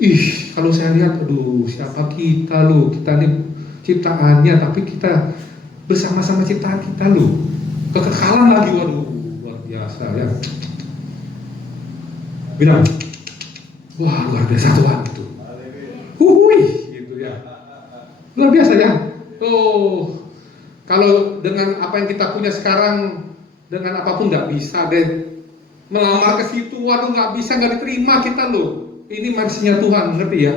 Ih, kalau saya lihat, aduh, siapa kita loh, kita nih ciptaannya, tapi kita bersama-sama ciptaan kita loh, kekekalan lagi, waduh, luar biasa ya. Bilang, wah luar biasa Tuhan gitu, gitu ya, luar biasa ya. Oh, kalau dengan apa yang kita punya sekarang, dengan apapun nggak bisa deh melamar ke situ, waduh nggak bisa, nggak diterima kita loh. Ini mersinya Tuhan, ngerti ya?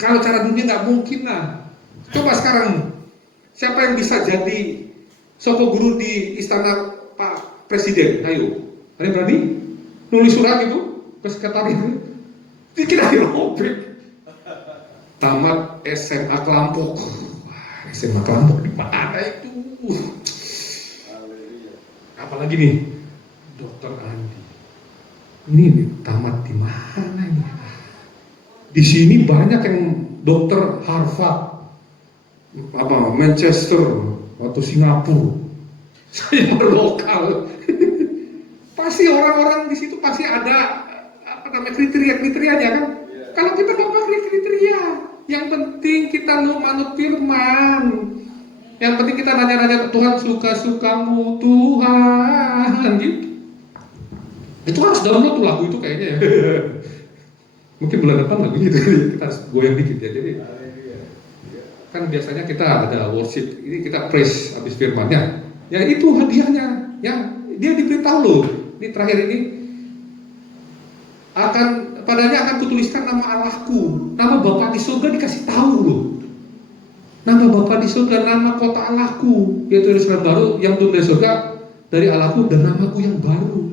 Kalau cara dunia nggak mungkin lah. Coba sekarang, siapa yang bisa jadi soko guru di istana Pak Presiden? Ayo, ada yang berani? Nulis surat itu ke sekretariat itu? Kita dirobek. Tamat SMA Kelampok. Wah, SMA Kelampok di mana itu? Apalagi nih, Dokter Andi. Ini tamat di mana ini? Di sini banyak yang dokter Harvard, Manchester atau Singapura. Saya berlokal. Pasti orang-orang di situ pasti ada kriteria-kriterianya kan? Kalau kita nggak pakai kriteria, yang penting kita manut firman. Yang penting kita nanya-nanya ke Tuhan, suka-sukamu Tuhan gitu. Itu harus download tuh lagu itu kayaknya ya. Mungkin bulan depan lagi gitu, kita harus goyang dikit ya. Jadi kan biasanya kita ada worship, ini kita praise habis firmannya. Ya itu hadiahnya, ya dia diberitahu loh. Ini terakhir ini padanya akan kutuliskan nama Allahku, nama Bapa di surga dikasih tahu loh. Nama Bapa di surga, nama kota Allahku, yaitu Yerusalem baru yang turun dari surga dari Allahku dan namaku yang baru.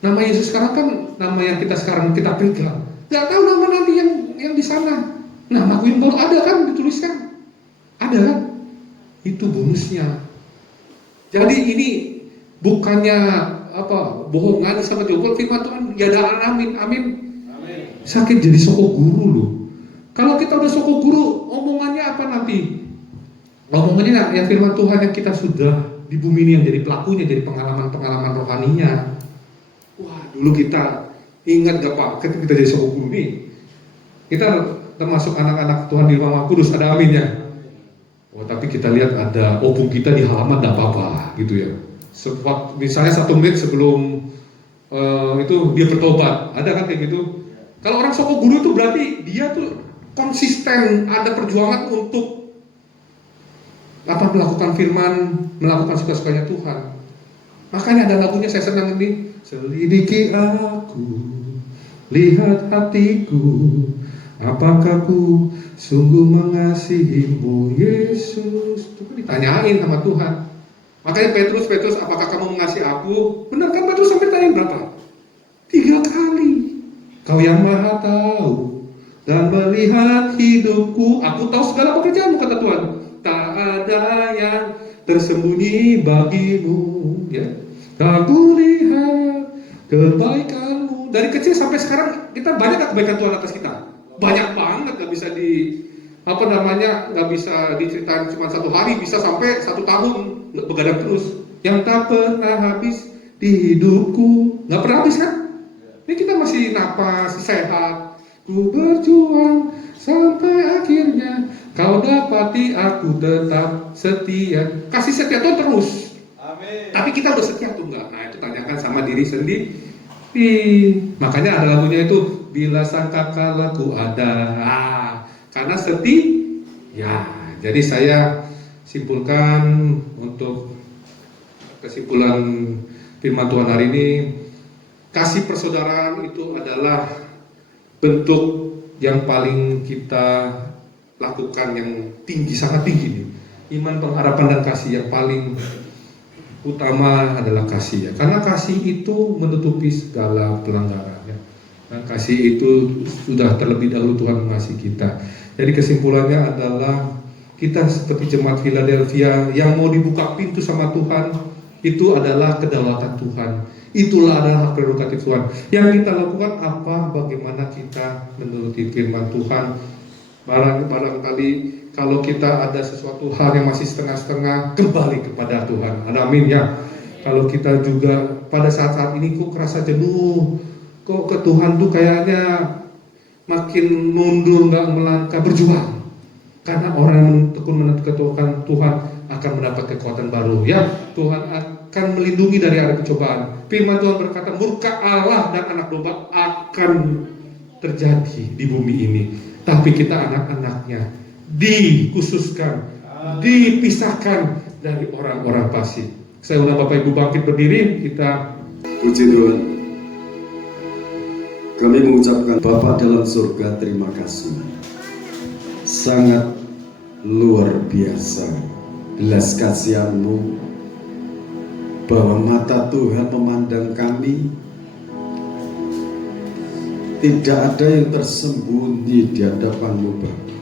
Nama Yesus sekarang kan nama yang sekarang kita pegang. Gak tahu nama nanti yang di sana. Namaku yang baru ada kan dituliskan, ada kan? Itu bonusnya. Jadi ini bukannya bohongan sama Tuhan, firman Tuhan ya ada amin. Sakit jadi soko guru loh. Kalau kita udah soko guru, omongannya apa nanti? Omongannya yang firman Tuhan yang kita sudah di bumi ini yang jadi pelakunya, jadi pengalaman rohaninya. Wah, dulu kita ingat gak Pak, ketika kita jadi soko guru nih, kita termasuk anak-anak Tuhan di rumah kudus, ada aminnya. Wah, tapi kita lihat ada obung kita di halaman gak apa-apa gitu ya. Misalnya 1 menit sebelum itu dia bertobat, ada kan kayak gitu. Kalau orang soko guru itu berarti dia tuh konsisten, ada perjuangan untuk melakukan firman, melakukan suka-sukanya Tuhan. Makanya ada lagunya saya senang ini, selidiki aku, lihat hatiku, apakah ku sungguh mengasihimu Yesus. Itu kan ditanyain sama Tuhan. Makanya Petrus, apakah kamu mengasihi aku? Benar kan Petrus sampai tanya berapa? 3 kali. Kau yang maha tahu dan melihat hidupku, aku tahu segala pekerjaanmu, kata Tuhan. Tak ada yang tersembunyi bagimu, ya. Aku lihat kebaikanmu. Dari kecil sampai sekarang kita banyak kebaikan Tuhan atas kita. Banyak banget, gak bisa gak bisa diceritain cuma 1 hari, bisa sampai 1 tahun begadang terus. Yang tak pernah habis di hidupku, gak pernah habis kan? Ini kita masih napas, sehat. Ku berjuang sampai akhirnya kau dapati aku tetap setia. Kasih setia Tuhan terus. Amin. Tapi kita udah setia tuh enggak? Nah itu tanyakan sama diri sendiri. Makanya ada lagunya itu, bila sangka kalaku ada. Karena setia. Ya, jadi saya simpulkan untuk kesimpulan firman Tuhan hari ini, kasih persaudaraan itu adalah bentuk yang paling kita lakukan yang tinggi, sangat tinggi nih. Iman, pengharapan, dan kasih yang paling utama adalah kasih ya. Karena kasih itu menutupi segala pelanggaran ya. Dan kasih itu sudah terlebih dahulu Tuhan mengasihi kita. Jadi kesimpulannya adalah kita seperti jemaat Philadelphia yang mau dibuka pintu sama Tuhan, itu adalah kedaulatan Tuhan. Itulah adalah hak prerogatif Tuhan. Yang kita lakukan apa? Bagaimana kita menuruti firman Tuhan. Barangkali kalau kita ada sesuatu hal yang masih setengah-setengah, kembali kepada Tuhan. Amin ya. Kalau kita juga pada saat-saat ini kok kerasa jenuh, kok ke Tuhan tuh kayaknya makin mundur, nggak melangkah, berjuang. Karena orang yang tekun menentukan Tuhan akan mendapat kekuatan baru. Ya, Tuhan akan melindungi dari ada kecobaan. Firman Tuhan berkata, murka Allah dan anak domba akan terjadi di bumi ini. Tapi kita anak-anaknya dikhususkan, dipisahkan dari orang-orang fasik. Saya undang Bapak Ibu bangkit berdiri, kita puji Tuhan. Kami mengucapkan Bapa dalam surga, terima kasih. Sangat luar biasa belas kasihan-Mu, bahwa mata Tuhan memandang kami, tidak ada yang tersembunyi di hadapan-Mu Bapa.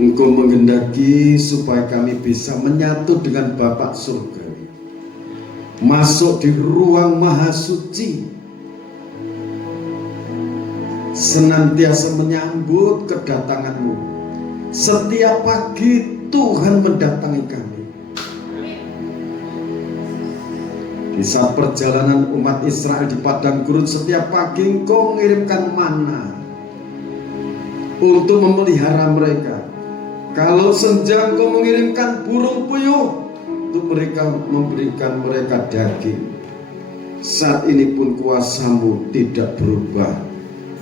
Engkau menghendaki supaya kami bisa menyatu dengan Bapa surga, masuk di ruang maha suci, senantiasa menyambut kedatangan-Mu. Setiap pagi Tuhan mendatangi kami. Di saat perjalanan umat Israel di padang gurun, setiap pagi Engkau mengirimkan mana untuk memelihara mereka. Kalau senja Engkau mengirimkan burung puyuh untuk memberikan mereka daging. Saat ini pun kuasa-Mu tidak berubah.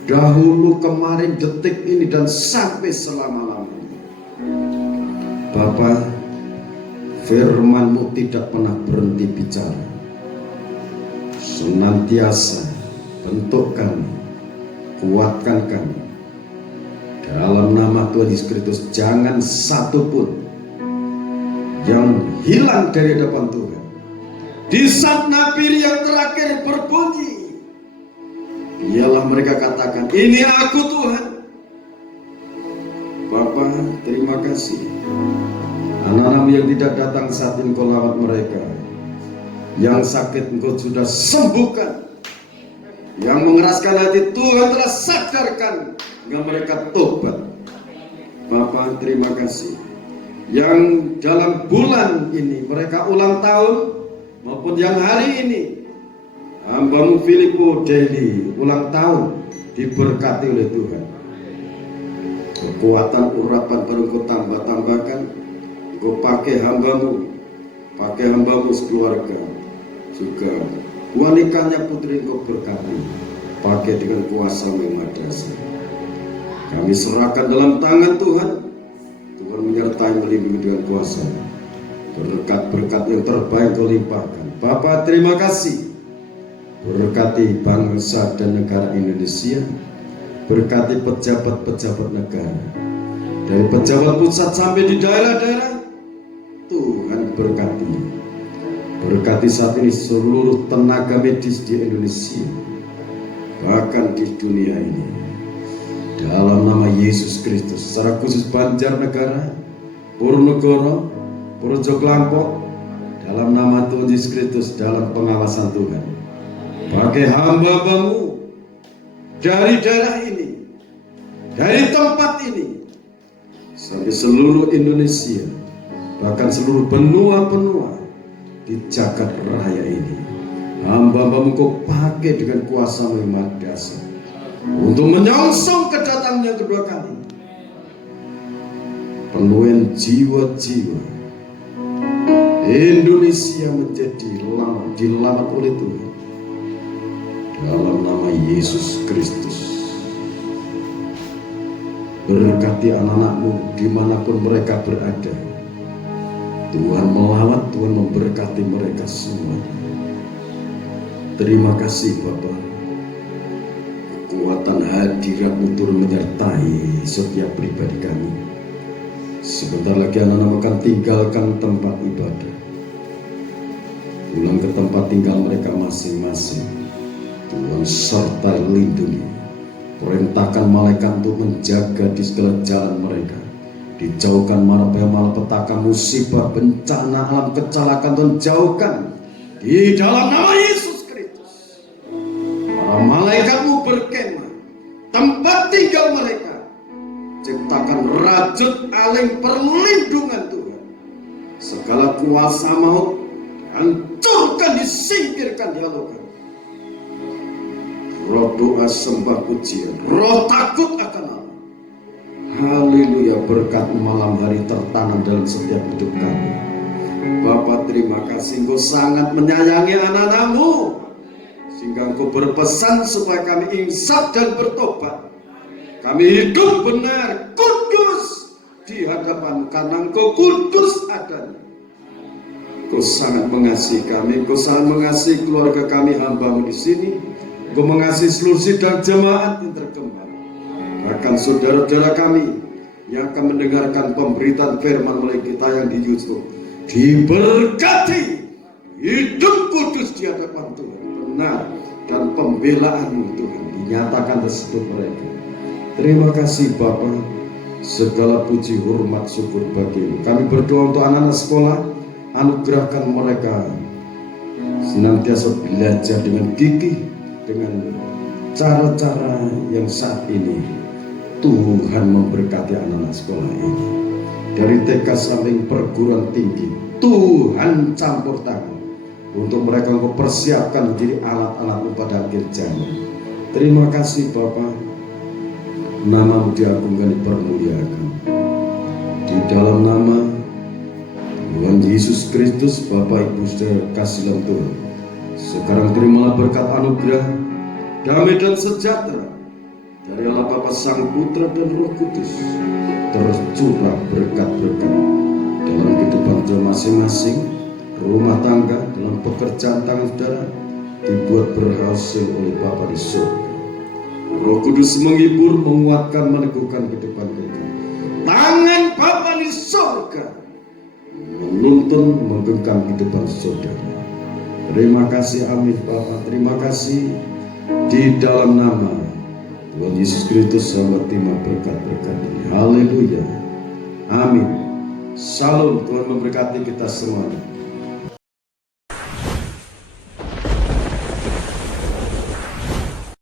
dahulu, kemarin, detik ini, dan sampai selama-lamanya. Bapa, firman-Mu tidak pernah berhenti bicara. Senantiasa bentuk kami, kuatkan kami. Dalam nama Tuhan Yesus Kristus, jangan satu pun yang hilang dari hadapan Tuhan. Di saat nabir yang terakhir berbunyi, biarlah mereka katakan, ini aku Tuhan. Bapa, terima kasih. Anak-anak yang tidak datang saat ini, Engkau lawat mereka. Yang sakit Engkau sudah sembuhkan. Yang mengeraskan hati, Tuhan telah sadarkan hingga mereka tobat. Bapa, terima kasih. Yang dalam bulan ini mereka ulang tahun maupun yang hari ini, hamba-Mu Filippo Deli ulang tahun, diberkati oleh Tuhan. Kekuatan urapan baru Engkau tambahkan. Engkau pakai hamba-Mu sekeluarga, juga wanitanya putri Engkau berkati, pakai dengan kuasa-Mu yang maha dahsyat. Kami serahkan dalam tangan Tuhan. Tuhan menyertai, melindungi dengan kuasa. Berkat-berkat yang terbaik Kau limpahkan. Bapa, terima kasih. Berkati bangsa dan negara Indonesia. Berkati pejabat-pejabat negara, dari pejabat pusat sampai di daerah-daerah. Tuhan berkati. Berkati saat ini seluruh tenaga medis di Indonesia, bahkan di dunia ini. Dalam nama Yesus Kristus, secara khusus Banjarnegara, Purworejo, Purwoklampok, dalam nama Tuhan Yesus Kristus, dalam pengawasan Tuhan. Pakai hamba-Mu dari daerah ini, dari tempat ini, sampai seluruh Indonesia, bahkan seluruh benua-benua di jagat raya ini. Hamba-Mu Kau pakai dengan kuasa-Mu yang maha dahsyat untuk menyongsong kedatangan yang kedua kali. Penuhin jiwa-jiwa Indonesia menjadi dilamat oleh Tuhan. Dalam nama Yesus Kristus, berkati anak-anak-Mu dimanapun mereka berada. Tuhan melawat, Tuhan memberkati mereka semua. Terima kasih Bapa. Kekuatan hadirat-Mu turun menyertai setiap pribadi kami. Sebentar lagi anak-anak akan tinggalkan tempat ibadah, pulang ke tempat tinggal mereka masing-masing. Tuhan sertai lindungi. Perintahkan malaikat untuk menjaga di segala jalan mereka. Dijauhkan malapetaka, musibah, bencana alam, kecelakaan, Tuhan jauhkan di dalam nama Yesus Kristus. Para malaikat-Mu berkemah tempat tinggal mereka. Ciptakan rajut aling perlindungan Tuhan. Segala kuasa maut hancurkan, disingkirkan, dialogkan. Roh doa, sembah, pujian, roh takut akan Allah. Haleluya, berkat malam hari tertanam dalam setiap hidup kami. Bapa, terima kasih Engkau sangat menyayangi anak-anak-Mu, sehingga Engkau berpesan supaya kami insaf dan bertobat. Kami hidup benar, kudus di hadapan karena Engkau kudus adanya. Engkau sangat mengasihi kami, Engkau sangat mengasihi keluarga kami, hamba-Mu di sini. Engkau mengasihi seluruh sidang jemaat yang terkembang, bahkan saudara-saudara kami yang akan mendengarkan pemberitaan firman mulai kita yang di YouTube. Diberkati, hidup kudus di hadapan Tuhan, benar, dan pembelaan Tuhan dinyatakan tersebut mereka. Terima kasih Bapa, segala puji, hormat, syukur bagi-Mu. Kami berdoa untuk anak-anak sekolah, anugerahkan mereka senantiasa belajar dengan gigih, dengan cara-cara yang saat ini Tuhan memberkati anak-anak sekolah ini. Dari TK sampai perguruan tinggi, Tuhan campur tangan untuk mereka Engkau persiapkan menjadi alat-alat pada akhir zaman. Terima kasih Bapa, nama-Mu diagungkan, dipermuliakan. Di dalam nama Tuhan Yesus Kristus, Bapak Ibu Saudara kasih dalam Tuhan, sekarang terimalah berkat anugerah, damai dan sejahtera dari Allah Bapa, Sang Putra dan Roh Kudus tercurah berkat-berkat dalam kehidupan saudara masing-masing, rumah tangga, dalam pekerjaan tangan saudara dibuat berhasil oleh Bapa di surga. Roh Kudus menghibur, menguatkan, meneguhkan kehidupan kita. Tangan Bapa di surga menuntun, menggenggam kehidupan saudara. Terima kasih, amin Bapa. Terima kasih di dalam nama Tuhan Yesus Kristus, selamat terima berkat-berkat ini. Haleluya. Amin. Salam, Tuhan memberkati kita semuanya.